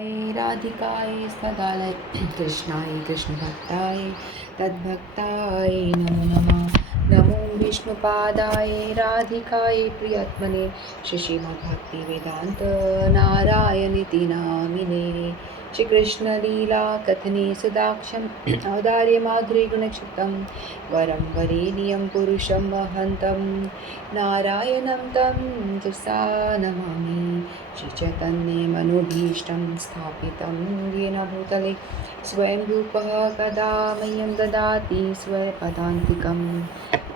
राधिकाय सदालय कृष्णाय कृष्णभक्ताय तद्भक्ताय नमो नमः। नमो विष्णुपादाय राधिकाय प्रियत्मने श्रीमद्भक्तिवेदान्त नारायणीति नामिने। श्री कृष्ण लीला कथने सुदाक्षम औदार्य माधुर्य गुणक्षिप्तं वरं वरेण्यं पुरुषं वहन्तं नारायणं तं जसा नमामि। श्रीचैतन्ये मनोभीष्टं स्थापितं येन भूतले स्वयं रूपः कदा मह्यं ददाति स्वपदान्तिकम्।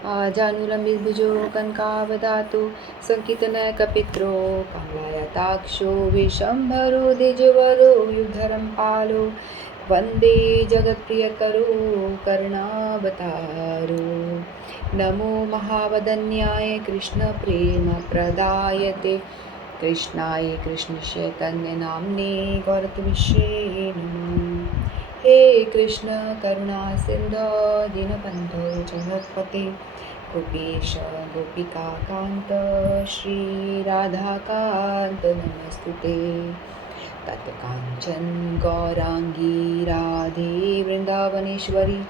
आजानुलम्बितभुजो कनकावदातु सङ्कीर्तनैकपित्रो कमलायताक्षो विशम्भरो द्विजवरो युधरं पालो वन्दे जगत्प्रियकरो करुणावतारो। नमो महावदन्याय कृष्णप्रेमप्रदायते कृष्णाय कृष्णचैतन्यनाम्ने गौरतविषे नमः। हे कृष्ण करुणा सिन्धो दीनबन्धो जगत्पते गोपेश गोपिकान्त श्रीराधाकान्त नमस्तुते। तप्तकाञ्चन गौराङ्गी राधे वृन्दावनेश्वरी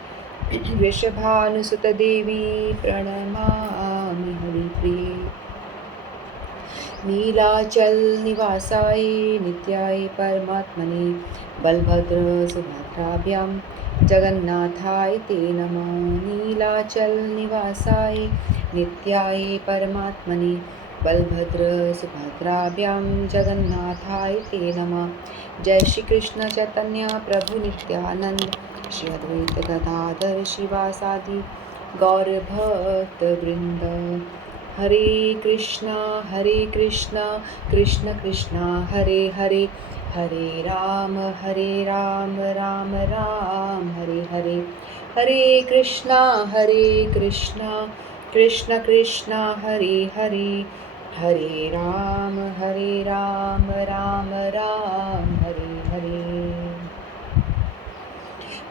वृषभानुसुतदेवी प्रणमामि हरिप्रिये। नीलाचल निवासाय नित्याय परमात्मने बलभद्र सुभद्राभ्यां जगन्नाथाय ते नमः। नीलाचल निवासाय नित्याय परमात्मने बलभद्र सुभद्राभ्यां जगन्नाथाय ते नमः। जय श्री कृष्ण चैतन्य प्रभु नित्यानंद श्री अद्वैत गदाधर शिवासादि गौर भक्त वृंद। हरे कृष्णा कृष्ण कृष्ण हरे हरे, हरे राम राम राम हरे हरे। हरे कृष्णा कृष्ण कृष्ण हरे हरे, हरे राम राम राम हरे हरे।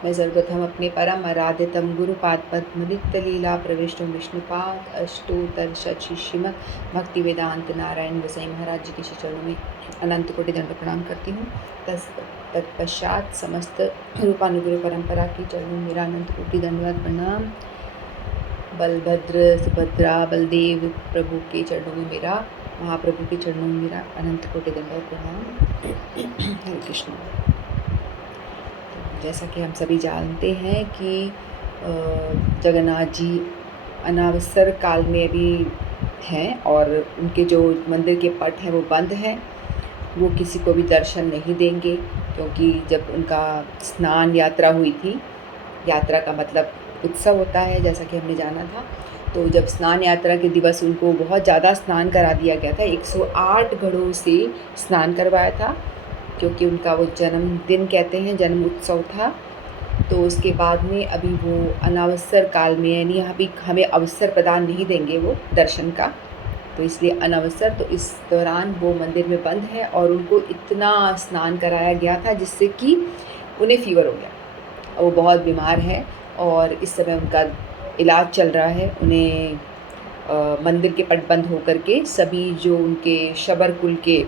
मैं सर्वप्रथम अपने परम आराध्यतम गुरुपाद पद्मलिप्त लीला प्रविष्टम विष्णुपाद अष्टोत्तर शची श्रीमद् भक्ति वेदांत नारायण गोसाई महाराज जी के श्री चरणों में अनंत कोटि दंड प्रणाम करती हूँ। तत्पश्चात समस्त रूपानुगुरु परंपरा की चरणों में मेरा अनंत कोटि दंडवत प्रणाम। बलभद्र सुभद्रा बलदेव प्रभु के चरणों में मेरा, महाप्रभु के चरणों में मेरा अनंत कोटि दंडवत प्रणाम। हरे कृष्ण। जैसा कि हम सभी जानते हैं कि जगन्नाथ जी अनावसर काल में अभी हैं और उनके जो मंदिर के पट हैं वो बंद हैं। वो किसी को भी दर्शन नहीं देंगे, क्योंकि जब उनका स्नान यात्रा हुई थी, यात्रा का मतलब उत्सव होता है जैसा कि हमने जाना था, तो जब स्नान यात्रा के दिवस उनको बहुत ज़्यादा स्नान करा दिया गया था। 108 घड़ों से स्नान करवाया था, क्योंकि उनका वो जन्मदिन कहते हैं, जन्म उत्सव था। तो उसके बाद में अभी वो अनावसर काल में, यानी अभी हमें अवसर प्रदान नहीं देंगे वो दर्शन का, तो इसलिए अनावसर, तो इस दौरान वो मंदिर में बंद है। और उनको इतना स्नान कराया गया था जिससे कि उन्हें फीवर हो गया। वो बहुत बीमार है और इस समय उनका इलाज चल रहा है। उन्हें मंदिर के पट बंद होकर के सभी जो उनके शबर कुल के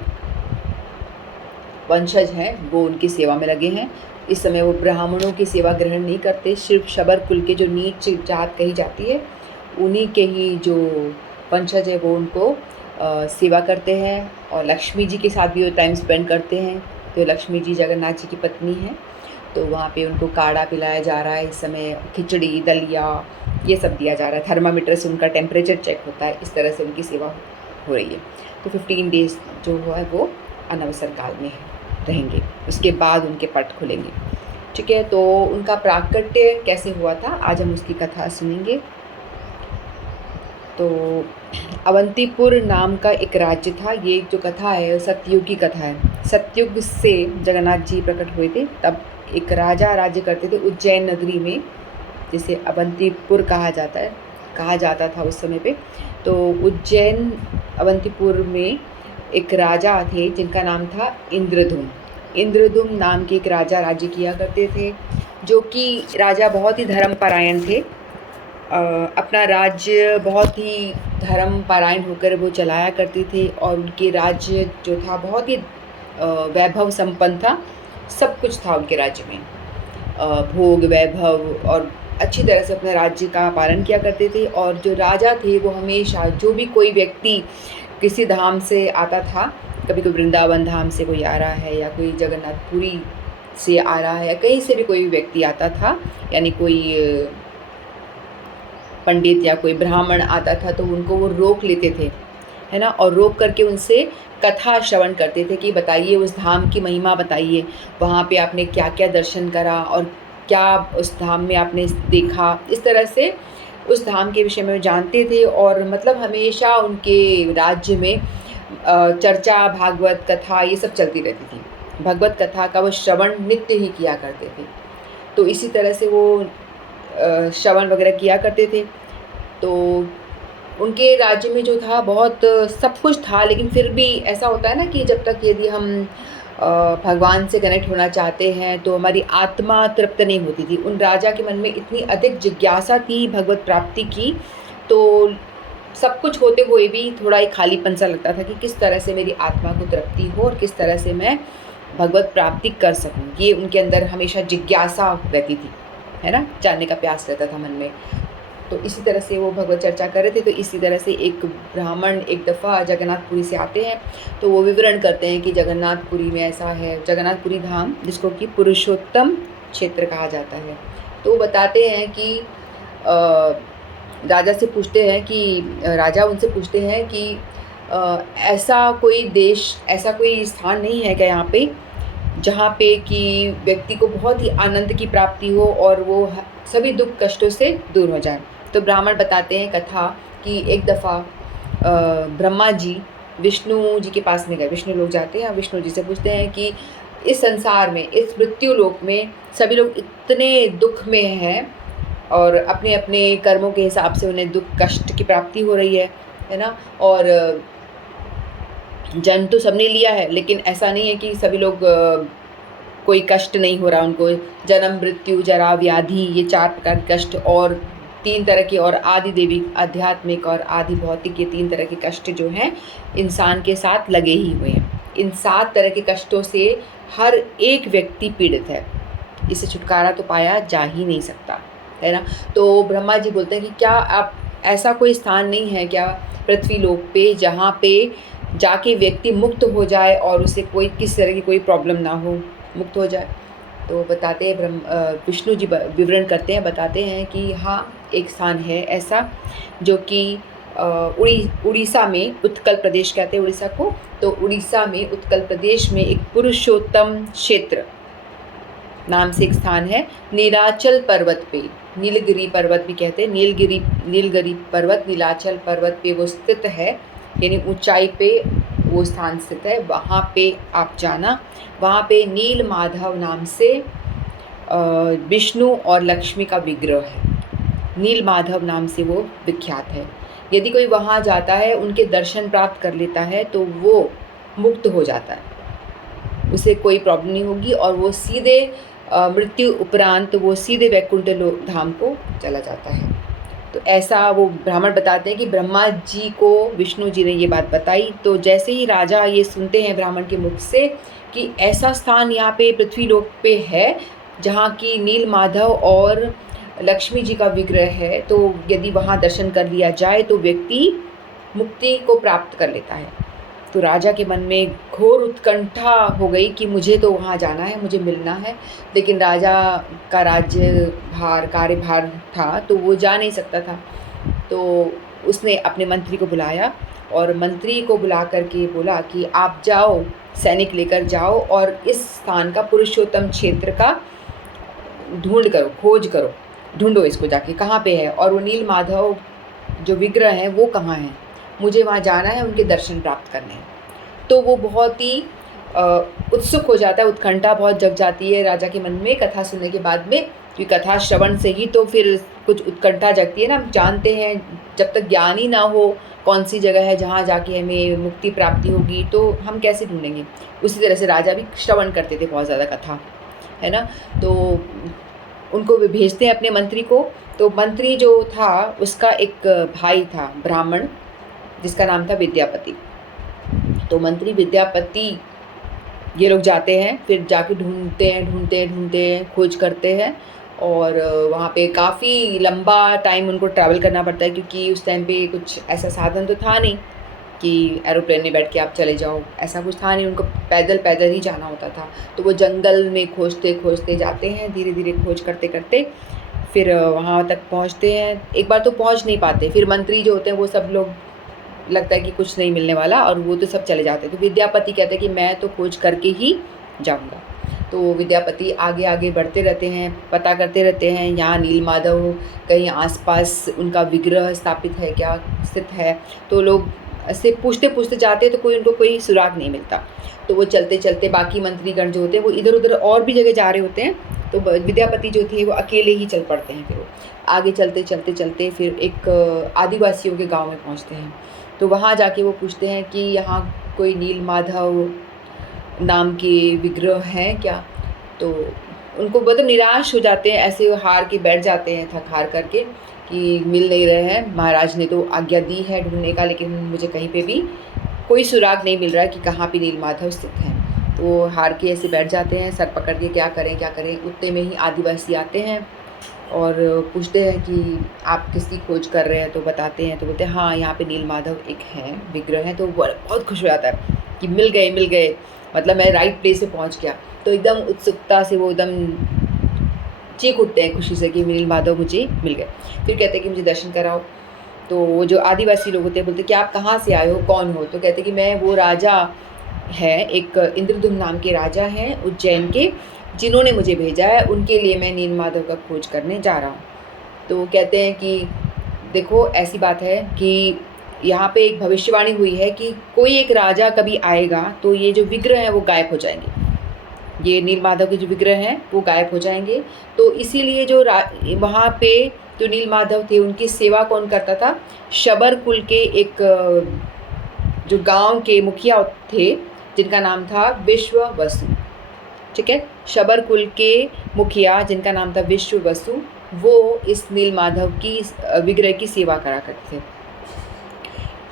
वंशज हैं वो उनकी सेवा में लगे हैं। इस समय वो ब्राह्मणों की सेवा ग्रहण नहीं करते, सिर्फ शबर कुल के जो नीच जात कही जाती है उन्हीं के ही जो वंशज है वो उनको सेवा करते हैं। और लक्ष्मी जी के साथ भी वो टाइम स्पेंड करते हैं। तो लक्ष्मी जी जगन्नाथ जी की पत्नी हैं, तो वहाँ पे उनको काढ़ा पिलाया जा रहा है। इस समय खिचड़ी दलिया ये सब दिया जा रहा है। थर्मामीटर से उनका टेम्परेचर चेक होता है। इस तरह से उनकी सेवा हो रही है। तो 15 डेज़ जो है वो अनवसर काल में रहेंगे, उसके बाद उनके पट खुलेंगे। ठीक है, तो उनका प्राकट्य कैसे हुआ था आज हम उसकी कथा सुनेंगे। तो अवंतीपुर नाम का एक राज्य था। ये जो कथा है सतयुग की कथा है। सतयुग से जगन्नाथ जी प्रकट हुए थे। तब एक राजा राज्य करते थे उज्जैन नगरी में, जिसे अवंतीपुर कहा जाता था उस समय पे। तो उज्जैन अवंतीपुर में एक राजा थे जिनका नाम था इंद्रदुम्न नाम के एक राजा राज्य किया करते थे, जो कि राजा बहुत ही धर्मपरायण थे। अपना राज्य बहुत ही धर्मपरायण होकर वो चलाया करते थे। और उनके राज्य जो था बहुत ही वैभव संपन्न था, सब कुछ था उनके राज्य में। भोग, वैभव और अच्छी तरह से अपने राज्य का पालन किया करते थे। और जो राजा थे वो हमेशा जो भी कोई व्यक्ति किसी धाम से आता था, कभी कोई वृंदावन धाम से कोई आ रहा है या कोई जगन्नाथपुरी से आ रहा है या कहीं से भी कोई भी व्यक्ति आता था, यानी कोई पंडित या कोई ब्राह्मण आता था, तो उनको वो रोक लेते थे, है ना, और रोक करके उनसे कथा श्रवण करते थे कि बताइए उस धाम की महिमा बताइए, वहाँ पे आपने क्या क्या दर्शन करा और क्या उस धाम में आपने देखा। इस तरह से उस धाम के विषय में जानते थे। और मतलब हमेशा उनके राज्य में चर्चा, भागवत कथा ये सब चलती रहती थी। भगवत कथा का वो श्रवण नित्य ही किया करते थे। तो इसी तरह से वो श्रवण वगैरह किया करते थे। तो उनके राज्य में जो था बहुत सब कुछ था, लेकिन फिर भी ऐसा होता है ना कि जब तक यदि हम भगवान से कनेक्ट होना चाहते हैं तो हमारी आत्मा तृप्त नहीं होती थी। उन राजा के मन में इतनी अधिक जिज्ञासा थी भगवत प्राप्ति की, तो सब कुछ होते हुए भी थोड़ा एक खालीपन सा लगता था कि किस तरह से मेरी आत्मा को तृप्ति हो और किस तरह से मैं भगवत प्राप्ति कर सकूं। ये उनके अंदर हमेशा जिज्ञासा रहती थी, है ना, जानने का प्यास रहता था मन में। तो इसी तरह से वो भगवत चर्चा कर रहे थे। तो इसी तरह से एक ब्राह्मण एक दफ़ा जगन्नाथपुरी से आते हैं, तो वो विवरण करते हैं कि जगन्नाथपुरी में ऐसा है, जगन्नाथपुरी धाम जिसको कि पुरुषोत्तम क्षेत्र कहा जाता है। तो वो बताते हैं कि राजा से पूछते हैं कि राजा उनसे पूछते हैं कि ऐसा कोई देश, ऐसा कोई स्थान नहीं है क्या यहाँ पे जहाँ पे कि व्यक्ति को बहुत ही आनंद की प्राप्ति हो और वो सभी दुख कष्टों से दूर हो जाए। तो ब्राह्मण बताते हैं कथा कि एक दफ़ा ब्रह्मा जी विष्णु जी के पास में गए। विष्णु लोग जाते हैं, विष्णु जी से पूछते हैं कि इस संसार में, इस मृत्यु लोक में सभी लोग इतने दुख में हैं और अपने अपने कर्मों के हिसाब से उन्हें दुख कष्ट की प्राप्ति हो रही है ना। और जन्म तो सबने लिया है, लेकिन ऐसा नहीं है कि सभी लोग कोई कष्ट नहीं हो रहा उनको। जन्म, मृत्यु, जरा, व्याधि, ये 4 प्रकार के कष्ट और 3 तरह के, और आदि दैविक, आध्यात्मिक और आदि भौतिक, ये 3 तरह के कष्ट जो हैं इंसान के साथ लगे ही हुए हैं। इन 7 तरह के कष्टों से हर एक व्यक्ति पीड़ित है, इससे छुटकारा तो पाया जा ही नहीं सकता, है ना। तो ब्रह्मा जी बोलते हैं कि क्या आप, ऐसा कोई स्थान नहीं है क्या पृथ्वी लोक पे जहाँ पे जाके व्यक्ति मुक्त हो जाए और उसे कोई किस तरह की कोई प्रॉब्लम ना हो, मुक्त हो जाए। तो बताते हैं विष्णु जी विवरण करते हैं, बताते हैं कि हाँ, एक स्थान है ऐसा जो कि उड़ीसा में, उत्कल प्रदेश कहते हैं उड़ीसा को, तो उड़ीसा में उत्कल प्रदेश में एक पुरुषोत्तम क्षेत्र नाम से एक स्थान है। नीलाचल पर्वत पे, नीलगिरी पर्वत भी कहते हैं, नीलगिरी पर्वत, नीलाचल पर्वत पे वो स्थित है, यानी ऊंचाई पे वो स्थान स्थित है। वहाँ पे आप जाना। वहाँ पे नील माधव नाम से विष्णु और लक्ष्मी का विग्रह है। नील माधव नाम से वो विख्यात है। यदि कोई वहाँ जाता है, उनके दर्शन प्राप्त कर लेता है, तो वो मुक्त हो जाता है, उसे कोई प्रॉब्लम नहीं होगी और वो सीधे मृत्यु उपरांत वो सीधे वैकुंठ धाम को चला जाता है। तो ऐसा वो ब्राह्मण बताते हैं कि ब्रह्मा जी को विष्णु जी ने ये बात बताई। तो जैसे ही राजा ये सुनते हैं ब्राह्मण के मुख से कि ऐसा स्थान यहाँ पे पृथ्वी लोक पे है जहाँ की नील माधव और लक्ष्मी जी का विग्रह है, तो यदि वहाँ दर्शन कर लिया जाए तो व्यक्ति मुक्ति को प्राप्त कर लेता है। तो राजा के मन में घोर उत्कंठा हो गई कि मुझे तो वहाँ जाना है, मुझे मिलना है। लेकिन राजा का कार्यभार था, तो वो जा नहीं सकता था। तो उसने अपने मंत्री को बुलाया और मंत्री को बुला करके बोला कि आप जाओ, सैनिक लेकर जाओ और इस स्थान का, पुरुषोत्तम क्षेत्र का ढूंढ करो, खोज करो, ढूंढो इसको जाके कहाँ पे है, और वो नील माधव जो विग्रह है वो कहाँ है, मुझे वहाँ जाना है, उनके दर्शन प्राप्त करने हैं। तो वो बहुत ही उत्सुक हो जाता है, उत्कंठा बहुत जग जाती है राजा के मन में कथा सुनने के बाद में, क्योंकि कथा श्रवण से ही तो फिर कुछ उत्कंठा जगती है ना। हम जानते हैं जब तक ज्ञान ही ना हो कौन सी जगह है जहाँ जाके हमें मुक्ति प्राप्ति होगी, तो हम कैसे ढूंढेंगे। उसी तरह से राजा भी श्रवण करते थे बहुत ज़्यादा कथा, है ना। तो उनको भेजते हैं अपने मंत्री को। तो मंत्री जो था उसका एक भाई था ब्राह्मण, जिसका नाम था विद्यापति। तो मंत्री विद्यापति ये लोग जाते हैं, फिर जाके ढूँढते हैं, खोज करते हैं और वहाँ पे काफ़ी लंबा टाइम उनको ट्रैवल करना पड़ता है, क्योंकि उस टाइम पे कुछ ऐसा साधन तो था नहीं कि एरोप्लेन में बैठ के आप चले जाओ, ऐसा कुछ था नहीं, उनको पैदल ही जाना होता था। तो वो जंगल में खोजते जाते हैं, धीरे-धीरे खोज करते-करते फिर वहाँ तक पहुँचते हैं। एक बार तो पहुँच नहीं पाते, फिर मंत्री जो होते हैं वो सब लोग, लगता है कि कुछ नहीं मिलने वाला और वो तो सब चले जाते हैं। तो विद्यापति कहते हैं कि मैं तो खोज करके ही जाऊँगा। तो विद्यापति आगे बढ़ते रहते हैं, पता करते रहते हैं यहाँ नीलमाधव कहीं आस-पास उनका विग्रह स्थापित है क्या, स्थित है। तो लोग ऐसे पूछते जाते हैं, तो उनको कोई सुराग नहीं मिलता। तो वो चलते बाकी मंत्रीगण जो होते हैं वो इधर-उधर और भी जगह जा रहे होते हैं, तो विद्यापति जो थे वो अकेले ही चल पड़ते हैं। फिर वो आगे चलते फिर एक आदिवासियों के गाँव में पहुँचते हैं। तो वहाँ जाके वो पूछते हैं कि यहाँ कोई नीलमाधव नाम के विग्रह हैं क्या? तो उनको मतलब निराश हो जाते हैं, ऐसे वो हार के बैठ जाते हैं थक हार करके कि मिल नहीं रहे हैं। महाराज ने तो आज्ञा दी है ढूँढने का, लेकिन मुझे कहीं पे भी कोई सुराग नहीं मिल रहा है कि कहाँ पे नीलमाधव स्थित हैं। तो हार के ऐसे बैठ जाते हैं, सर पकड़ के क्या करें। उतने में ही आदिवासी आते हैं और पूछते हैं कि आप किसकी खोज कर रहे हैं? तो बताते हैं, तो बोलते हैं हाँ, यहाँ पे नीलमाधव एक है, विग्रह है। तो वो बहुत खुश हो जाता है कि मिल गए, मतलब मैं राइट प्लेस पे पहुँच गया। तो एकदम उत्सुकता से वो एकदम चीख उठते हैं खुशी से कि नीलमाधव मुझे मिल गए। फिर कहते हैं कि मुझे दर्शन कराओ। तो वो जो आदिवासी लोग होते हैं बोलते हैं कि आप कहाँ से आए हो, कौन हो? तो कहते हैं कि मैं वो राजा है, एक इंद्रद्युम्न नाम के राजा हैं उज्जैन के, जिन्होंने मुझे भेजा है, उनके लिए मैं नीलमाधव का खोज करने जा रहा हूँ। तो वो कहते हैं कि देखो ऐसी बात है कि यहाँ पे एक भविष्यवाणी हुई है कि कोई एक राजा कभी आएगा तो ये जो विग्रह हैं वो गायब हो जाएंगे, ये नीलमाधव के जो विग्रह हैं वो गायब हो जाएंगे। तो इसीलिए जो वहाँ पे जो नीलमाधव थे उनकी सेवा कौन करता था? शबर कुल के एक जो गांव के मुखिया थे जिनका नाम था विश्ववसु, ठीक है। शबर कुल के मुखिया जिनका नाम था विश्ववसु, वो इस नीलमाधव की विग्रह की सेवा करा करते थे।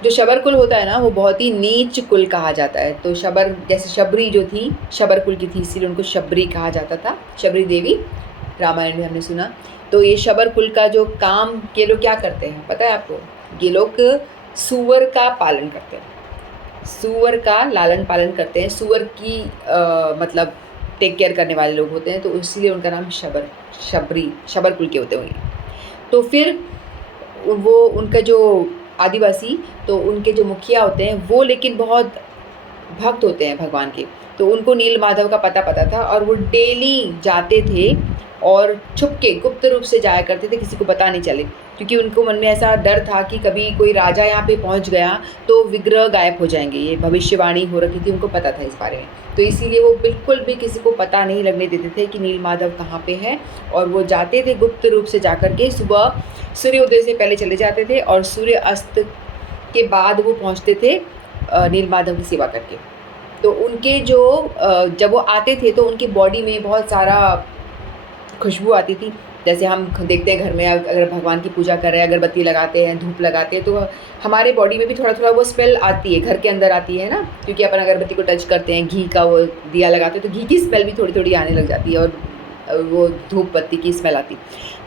जो शबर कुल होता है ना, वो बहुत ही नीच कुल कहा जाता है। तो शबर, जैसे शबरी जो थी शबर कुल की थी, इसीलिए उनको शबरी कहा जाता था। शबरी देवी रामायण में हमने सुना। तो ये शबर कुल का जो काम ये लोग क्या करते हैं पता है आपको? ये लोग सूअर का पालन करते हैं, सूअर का लालन पालन करते हैं। सूअर की मतलब टेक केयर करने वाले लोग होते हैं, तो इसीलिए उनका नाम शबर कुल के होते होंगे। तो फिर वो उनका जो आदिवासी, तो उनके जो मुखिया होते हैं वो लेकिन बहुत भक्त होते हैं भगवान के, तो उनको नीलमाधव का पता था और वो डेली जाते थे और छुप के गुप्त रूप से जाया करते थे, किसी को पता नहीं चले, क्योंकि उनको मन में ऐसा डर था कि कभी कोई राजा यहाँ पे पहुँच गया तो विग्रह गायब हो जाएंगे। ये भविष्यवाणी हो रखी थी, उनको पता था इस बारे में। तो इसीलिए वो बिल्कुल भी किसी को पता नहीं लगने देते थे कि नीलमाधव कहाँ पे है, और वो जाते थे गुप्त रूप से जा कर के, सुबह सूर्योदय से पहले चले जाते थे और सूर्य अस्त के बाद वो पहुँचते थे नीलमाधव की सेवा करके। तो उनके जो जब वो आते थे तो उनकी बॉडी में बहुत सारा खुशबू आती थी। जैसे हम देखते हैं घर में अगर भगवान की पूजा कर रहे हैं, अगरबत्ती लगाते हैं, धूप लगाते हैं, तो हमारे बॉडी में भी थोड़ा वो स्मेल आती है, घर के अंदर आती है ना, क्योंकि अपन अगरबत्ती को टच करते हैं, घी का वो दिया लगाते हैं, तो घी की स्मेल भी थोड़ी आने लग जाती है और वो धूप बत्ती की स्मेल आती।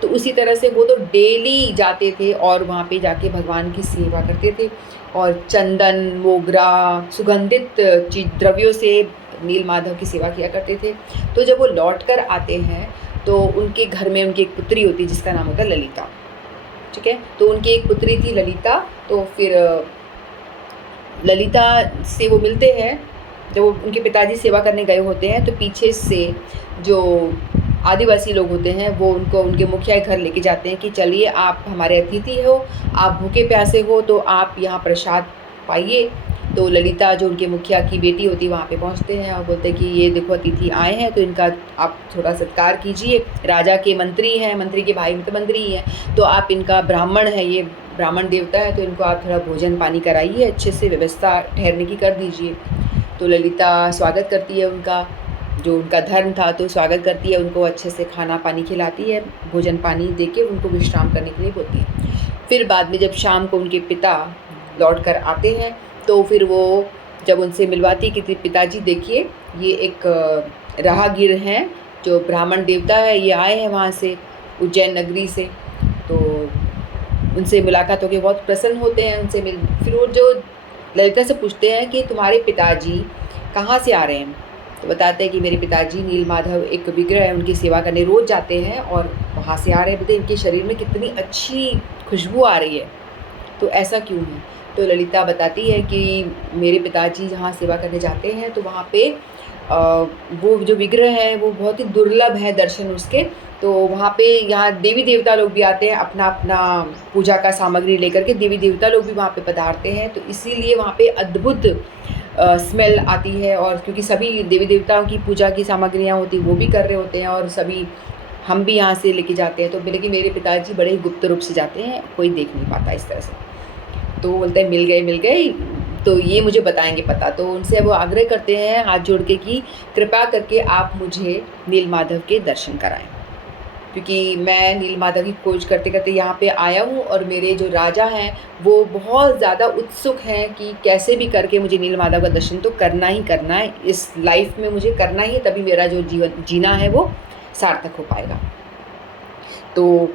तो उसी तरह से वो तो डेली जाते थे और वहाँ पे जाके भगवान की सेवा करते थे और चंदन, मोगरा, सुगंधित द्रव्यों से नीलमाधव की सेवा किया करते थे। तो जब वो लौट कर आते हैं तो उनके घर में उनकी एक पुत्री होती है जिसका नाम होता है ललिता, ठीक है। तो उनकी एक पुत्री थी ललिता। तो फिर ललिता से वो मिलते हैं, जब वो उनके पिताजी सेवा करने गए होते हैं तो पीछे से जो आदिवासी लोग होते हैं वो उनको उनके मुखिया घर लेके जाते हैं कि चलिए आप हमारे अतिथि हो, आप भूखे प्यासे हो तो आप यहाँ प्रसाद पाइए। तो ललिता जो उनके मुखिया की बेटी होती है वहाँ पे पहुँचते हैं और बोलते हैं कि ये देखो अतिथि आए हैं तो इनका आप थोड़ा सत्कार कीजिए, राजा के मंत्री हैं, मंत्री के भाई मतलब मंत्री ही हैं, तो आप इनका ब्राह्मण है, ये ब्राह्मण देवता है, तो इनको आप थोड़ा भोजन पानी कराइए, अच्छे से व्यवस्था ठहरने की कर दीजिए। तो ललिता स्वागत करती है उनका, जो उनका धर्म था, तो स्वागत करती है, उनको अच्छे से खाना पानी खिलाती है, भोजन पानी देके उनको विश्राम करने के लिए बोलती है। फिर बाद में जब शाम को उनके पिता लौट कर आते हैं तो फिर वो जब उनसे मिलवाती कि पिताजी देखिए ये एक राहगीर हैं जो ब्राह्मण देवता है, ये आए हैं वहाँ से उज्जैन नगरी से। तो उनसे मुलाकात होके बहुत प्रसन्न होते हैं, उनसे मिल फिर वो जो ललिता से पूछते हैं कि तुम्हारे पिताजी कहाँ से आ रहे हैं? तो बताते हैं कि मेरे पिताजी नीलमाधव एक विग्रह है, उनकी सेवा करने रोज़ जाते हैं और वहाँ से आ रहे हैं। बोलते इनके शरीर में कितनी अच्छी खुशबू आ रही है, तो ऐसा क्यों है? तो ललिता बताती है कि मेरे पिताजी जहाँ सेवा करने जाते हैं तो वहाँ पे वो जो विग्रह है वो बहुत ही दुर्लभ है दर्शन उसके। तो वहाँ पे यहाँ देवी देवता लोग भी आते हैं अपना अपना पूजा का सामग्री लेकर के, देवी देवता लोग भी वहाँ पे पधारते हैं, तो इसीलिए वहाँ पे अद्भुत स्मेल आती है। और क्योंकि सभी देवी देवताओं की पूजा की सामग्रियाँ होती वो भी कर रहे होते हैं और सभी हम भी यहाँ से लेके जाते हैं। तो लेकिन मेरे पिताजी बड़े ही गुप्त रूप से जाते हैं, कोई देख नहीं पाता इस तरह से। तो वो बोलते हैं मिल गए तो ये मुझे बताएंगे पता। तो उनसे वो आग्रह करते हैं हाथ जोड़ के कि कृपा करके आप मुझे नीलमाधव के दर्शन कराएं, क्योंकि मैं नीलमाधव की खोज करते करते यहाँ पे आया हूँ और मेरे जो राजा हैं वो बहुत ज़्यादा उत्सुक हैं कि कैसे भी करके मुझे नीलमाधव का दर्शन तो करना ही करना है, इस लाइफ में मुझे करना ही है, तभी मेरा जो जीवन जीना है वो सार्थक हो पाएगा। तो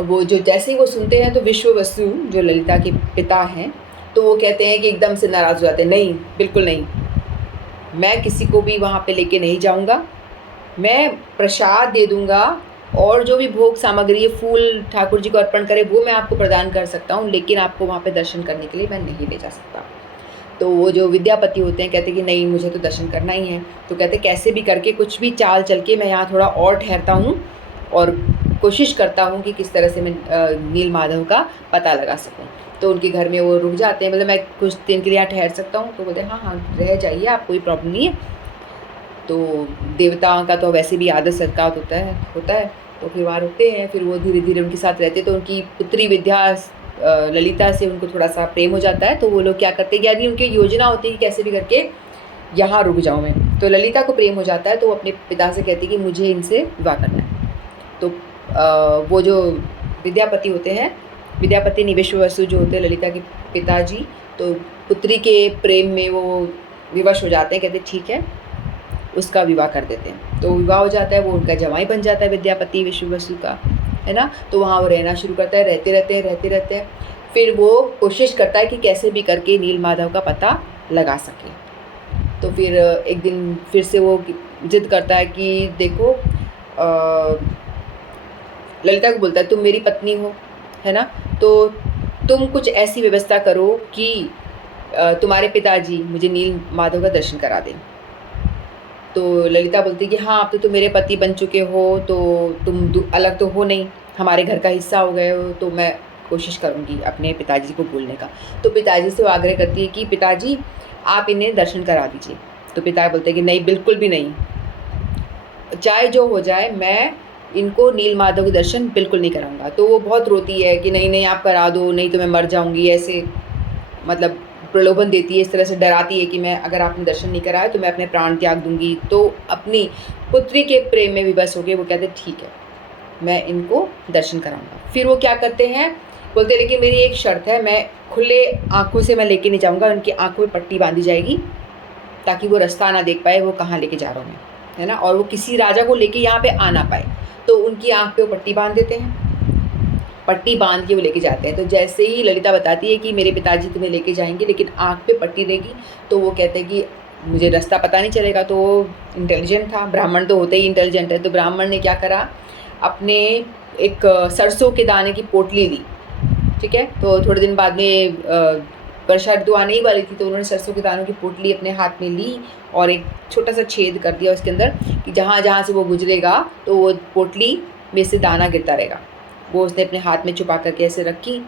वो जो जैसे ही वो सुनते हैं तो विश्ववसु जो ललिता के पिता हैं तो वो कहते हैं कि एकदम से नाराज़ हो जाते हैं, नहीं बिल्कुल नहीं, मैं किसी को भी वहाँ पे लेके नहीं जाऊँगा, मैं प्रसाद दे दूँगा और जो भी भोग सामग्री है फूल ठाकुर जी को अर्पण करें वो मैं आपको प्रदान कर सकता हूँ, लेकिन आपको वहाँ पे दर्शन करने के लिए मैं नहीं ले जा सकता। तो वो जो विद्यापति होते हैं कहते हैं कि नहीं मुझे तो दर्शन करना ही है। तो कहते कैसे भी करके कुछ भी चाल चल के मैं यहाँ थोड़ा और ठहरता हूँ और कोशिश करता हूँ कि किस तरह से मैं नीलमाधव का पता लगा सकूँ। तो उनके घर में वो रुक जाते हैं, मतलब मैं कुछ दिन के लिए यहाँ ठहर सकता हूँ? तो बोलते हैं हाँ हाँ रह जाइए आप, कोई प्रॉब्लम नहीं है। तो देवताओं का तो वैसे भी आदर सत्कार होता है। तो फिर वहाँ रुकते हैं, फिर वो धीरे धीरे उनके साथ रहते। तो उनकी पुत्री विद्या ललिता से उनको थोड़ा सा प्रेम हो जाता है। तो वो लोग क्या करते हैं, यानी उनकी योजना होती है कि कैसे भी करके यहाँ रुक जाऊँ मैं। तो ललिता को प्रेम हो जाता है तो वो अपने पिता से कहती है कि मुझे इनसे विवाह करना है। तो वो जो विद्यापति होते हैं, विद्यापति नहीं विश्ववसु जो होते हैं ललिता के पिताजी, तो पुत्री के प्रेम में वो विवश हो जाते हैं, कहते ठीक है उसका विवाह कर देते हैं। तो विवाह हो जाता है, वो उनका जवाई बन जाता है विद्यापति विश्ववसु का, है ना। तो वहाँ वो रहना शुरू करता है, रहते रहते फिर वो कोशिश करता है कि कैसे भी करके नीलमाधव का पता लगा सके। तो फिर एक दिन फिर से वो जिद करता है कि देखो ललिता को बोलता है तुम मेरी पत्नी हो, है ना, तो तुम कुछ ऐसी व्यवस्था करो कि तुम्हारे पिताजी मुझे नीलमाधव का दर्शन करा दें। तो ललिता बोलती है कि हाँ अब तो तुम मेरे पति बन चुके हो, तो तुम अलग तो हो नहीं, हमारे घर का हिस्सा हो गए हो, तो मैं कोशिश करूँगी अपने पिताजी को बोलने का। तो पिताजी से वो आग्रह करती है कि पिताजी आप इन्हें दर्शन करा दीजिए। तो पिता बोलते हैं कि नहीं बिल्कुल भी नहीं, चाहे जो हो जाए मैं इनको नीलमाधव के दर्शन बिल्कुल नहीं कराऊंगा। तो वो बहुत रोती है कि नहीं नहीं आप करा दो, नहीं तो मैं मर जाऊंगी, ऐसे मतलब प्रलोभन देती है, इस तरह से डराती है कि मैं अगर आपने दर्शन नहीं कराया तो मैं अपने प्राण त्याग दूंगी। तो अपनी पुत्री के प्रेम में विवश हो गए वो कहते ठीक है मैं इनको दर्शन कराऊंगा। फिर वो क्या करते हैं, बोलते हैं लेकिन मेरी एक शर्त है, मैं खुले आँखों से मैं लेके नहीं जाऊँगा, उनकी आँखों में पट्टी बांधी जाएगी ताकि वो रास्ता ना देख पाए वो कहाँ लेके जा रहा हूँ मैं, है ना, और वो किसी राजा को लेके यहाँ पे आ ना पाए। तो उनकी आँख पे वो पट्टी बांध देते हैं, पट्टी बांध के वो लेके जाते हैं। तो जैसे ही ललिता बताती है कि मेरे पिताजी तुम्हें लेके जाएंगे लेकिन आँख पे पट्टी रहेगी, तो वो कहते हैं कि मुझे रास्ता पता नहीं चलेगा। तो वो इंटेलिजेंट था, ब्राह्मण तो होते ही इंटेलिजेंट है। तो ब्राह्मण ने क्या करा, अपने एक सरसों के दाने की पोटली ली, ठीक है। तो थोड़े दिन बाद में वर्षा ऋतु आने ही वाली थी, तो उन्होंने सरसों के दानों की पोटली अपने हाथ में ली और एक छोटा सा छेद कर दिया उसके अंदर कि जहाँ जहाँ से वो गुजरेगा तो वो पोटली में से दाना गिरता रहेगा। वो उसने अपने हाथ में छुपा करके ऐसे रखी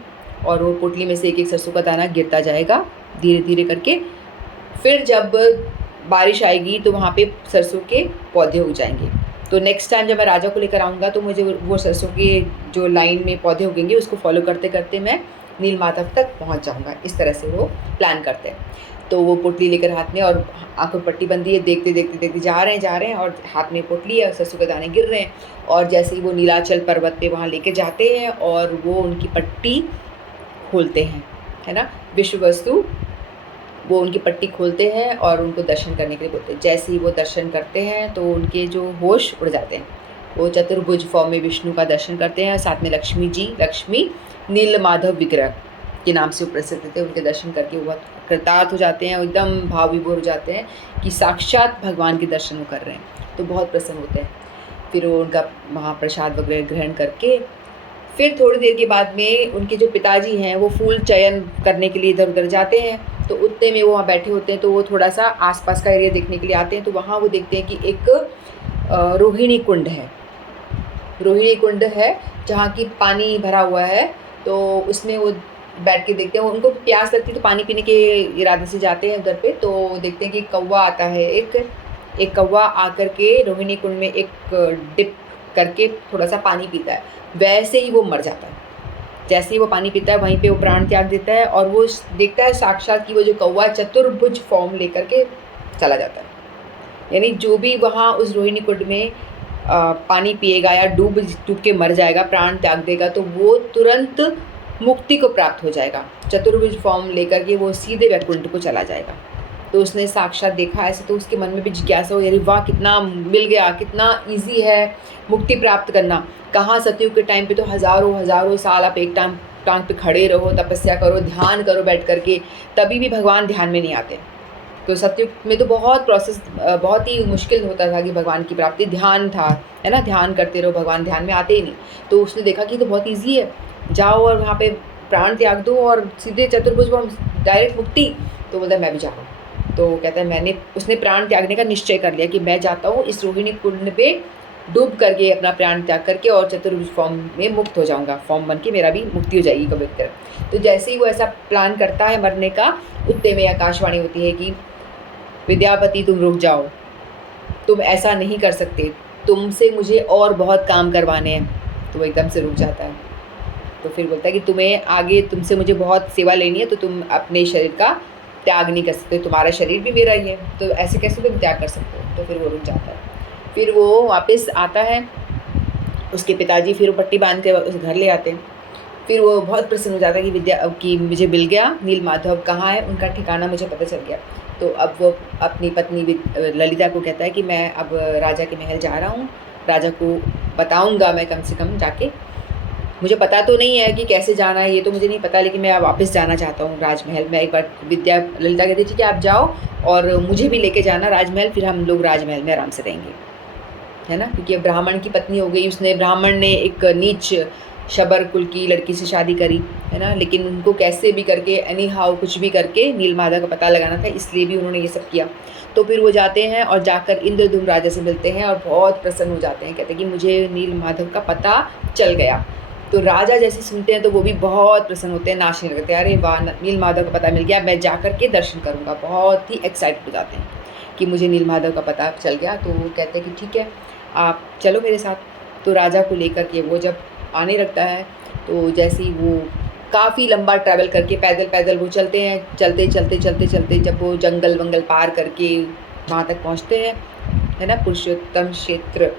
और वो पोटली में से एक एक सरसों का दाना गिरता जाएगा धीरे धीरे करके। फिर जब बारिश आएगी तो वहाँ पे सरसों के पौधे उग जाएंगे। तो नेक्स्ट टाइम जब मैं राजा को लेकर आऊँगा तो मुझे वो सरसों के जो लाइन में पौधे उगेंगे उसको फॉलो करते करते मैं नीलमाधव तक पहुँच जाऊँगा। इस तरह से वो प्लान करते हैं। तो वो पोटली लेकर हाथ में और आँखों पट्टी बंदी है, देखते देखते देखते जा रहे हैं और हाथ में पोटली है और सरसों के दाने गिर रहे हैं। और जैसे ही वो नीलाचल पर्वत पे वहाँ लेके जाते हैं और वो उनकी पट्टी खोलते हैं, है ना, विश्ववसु वो उनकी पट्टी खोलते हैं और उनको दर्शन करने के लिए बोलते हैं। जैसे ही वो दर्शन करते हैं तो उनके जो होश उड़ जाते हैं। वो चतुर्भुज फॉर्म में विष्णु का दर्शन करते हैं, साथ में लक्ष्मी नीलमाधव विग्रह के नाम से वो प्रसिद्ध थे। उनके दर्शन करके वो बहुत कृतार्थ हो जाते हैं और एकदम भाव विभोर हो जाते हैं कि साक्षात भगवान के दर्शन वो कर रहे हैं, तो बहुत प्रसन्न होते हैं। फिर वो उनका महाप्रसाद वगैरह ग्रहण करके फिर थोड़ी देर के बाद में उनके जो पिताजी हैं वो फूल चयन करने के लिए इधर उधर जाते हैं। तो उतने में वो वहाँ बैठे होते हैं, तो वो थोड़ा सा आसपास का एरिया देखने के लिए आते हैं। तो वहाँ वो देखते हैं कि एक रोहिणी कुंड है। रोहिणी कुंड है जहाँ की पानी भरा हुआ है, तो उसमें वो बैठ के देखते हैं। उनको प्यास लगती है तो पानी पीने के इरादे से जाते हैं उधर पे। तो देखते हैं कि कौवा आता है, एक कौवा आकर के रोहिणी कुंड में एक डिप करके थोड़ा सा पानी पीता है। वैसे ही वो मर जाता है। जैसे ही वो पानी पीता है वहीं पे वो प्राण त्याग देता है और वो देखता है साक्षात कि वो जो कौवा चतुर्भुज फॉर्म लेकर के चला जाता है। यानी जो भी वहाँ उस रोहिणी कुंड में पानी पिएगा या डूब के मर जाएगा, प्राण त्याग देगा, तो वो तुरंत मुक्ति को प्राप्त हो जाएगा। चतुर्भुज फॉर्म लेकर के वो सीधे वैकुंठ को चला जाएगा। तो उसने साक्षात देखा ऐसे, तो उसके मन में भी जिज्ञासा हो, अरे वाह कितना मिल गया, कितना ईजी है मुक्ति प्राप्त करना। कहाँ सतयुग के टाइम पे तो हज़ारों साल आप एक टांग पे खड़े रहो, तपस्या करो, ध्यान करो बैठ करके, तभी भी भगवान ध्यान में नहीं आते। तो सतयुग में तो बहुत प्रोसेस बहुत ही मुश्किल होता था कि भगवान की प्राप्ति, ध्यान था, है ना, ध्यान करते रहो, भगवान ध्यान में आते ही नहीं। तो उसने देखा कि तो बहुत ईजी है, जाओ और वहाँ पे प्राण त्याग दो और सीधे चतुर्भुज डायरेक्ट मुक्ति। तो बोलता है मैं भी जा रहा हूँ। तो कहता है उसने प्राण त्यागने का निश्चय कर लिया कि मैं जाता हूँ इस रोहिणी कुंड पे डूब करके अपना प्राण त्याग करके और चतुर्भुज फॉर्म में मुक्त हो जाऊँगा, फॉर्म बन के मेरा भी मुक्ति हो जाएगी कभी तरह। तो जैसे ही वो ऐसा प्लान करता है मरने का, उतने में आकाशवाणी होती है कि विद्यापति तुम रुक जाओ, तुम ऐसा नहीं कर सकते, तुमसे मुझे और बहुत काम करवाने हैं। तो वो एकदम से रुक जाता है। तो फिर बोलता है कि तुमसे मुझे बहुत सेवा लेनी है, तो तुम अपने शरीर का त्याग नहीं कर सकते, तुम्हारा शरीर भी मेरा ही है, तो ऐसे कैसे तुम त्याग कर सकते हो। तो फिर वो रुक जाता है। फिर वो वापस आता है, उसके पिताजी फिर पट्टी बांध के उस घर ले आते हैं। फिर वो बहुत प्रसन्न हो जाता है कि मुझे मिल गया, नीलमाधव कहाँ है, उनका ठिकाना मुझे पता चल गया। तो अब वो अपनी पत्नी ललिता को कहता है कि मैं अब राजा के महल जा रहा हूँ, राजा को बताऊँगा मैं कम से कम जाके, मुझे पता तो नहीं है कि कैसे जाना है, ये तो मुझे नहीं पता, लेकिन मैं वापस जाना चाहता हूँ राजमहल। मैं एक बार ललिता कहती थी कि आप जाओ और मुझे भी लेके जाना राजमहल, फिर हम लोग राजमहल में आराम से रहेंगे, है ना, क्योंकि अब ब्राह्मण की पत्नी हो गई। ब्राह्मण ने एक नीच शबर कुल की लड़की से शादी करी, है ना, लेकिन उनको कैसे भी करके एनी हाउ कुछ भी करके नीलमाधव का पता लगाना था, इसलिए भी उन्होंने ये सब किया। तो फिर वो जाते हैं और जाकर इंद्रद्युम्न राजा से मिलते हैं और बहुत प्रसन्न हो जाते हैं, कहते हैं कि मुझे नीलमाधव का पता चल गया। तो राजा जैसे सुनते हैं तो वो भी बहुत प्रसन्न होते हैं, नाचने लगते हैं, अरे वाह नीलमाधव का पता मिल गया, मैं जा कर के दर्शन करूँगा। बहुत ही एक्साइटेड हो जाते हैं कि मुझे नीलमाधव का पता चल गया। तो वो कहते हैं कि ठीक है आप चलो मेरे साथ। तो राजा को लेकर के वो जब आने लगता है, तो जैसे ही वो काफ़ी लंबा ट्रैवल करके पैदल वो चलते हैं, चलते जब वो जंगल वंगल पार करके वहाँ तक पहुँचते हैं, है ना, पुरुषोत्तम क्षेत्र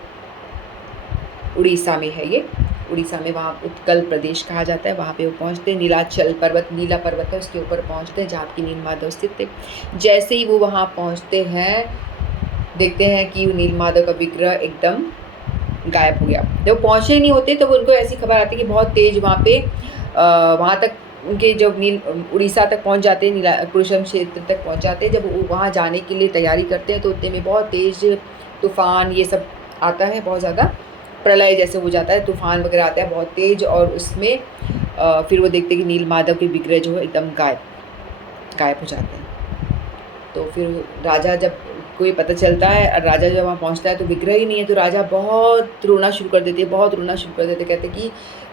उड़ीसा में है ये, उड़ीसा में वहाँ उत्कल प्रदेश कहा जाता है, वहाँ पे वो पहुँचते हैं। नीला पर्वत है, उसके ऊपर पहुँचते हैं जहाँ की नीलमाधव स्थित थे। जैसे ही वो वहाँ पहुँचते हैं, देखते हैं कि नीलमाधव का विग्रह एकदम गायब हो गया। जब पहुँचे ही नहीं होते तो उनको ऐसी खबर आती है कि बहुत तेज़ वहाँ पे वहाँ तक उनके जब उड़ीसा तक पहुँच जाते हैं, पुरुषोत्तम क्षेत्र तक पहुँच जाते हैं। जब वो वहाँ जाने के लिए तैयारी करते हैं तो उतने में बहुत तेज़ तूफ़ान ये सब आता है, बहुत ज़्यादा प्रलय जैसे हो जाता है, तूफ़ान वगैरह आता है बहुत तेज़, और उसमें फिर वो देखते हैं कि नीलमाधव के विग्रह जो है एकदम गायब हो जाते हैं। तो फिर राजा जब कोई पता चलता है, राजा जब वहाँ पहुँचता है तो विग्रह ही नहीं है, तो राजा बहुत रोना शुरू कर देते, कहते कि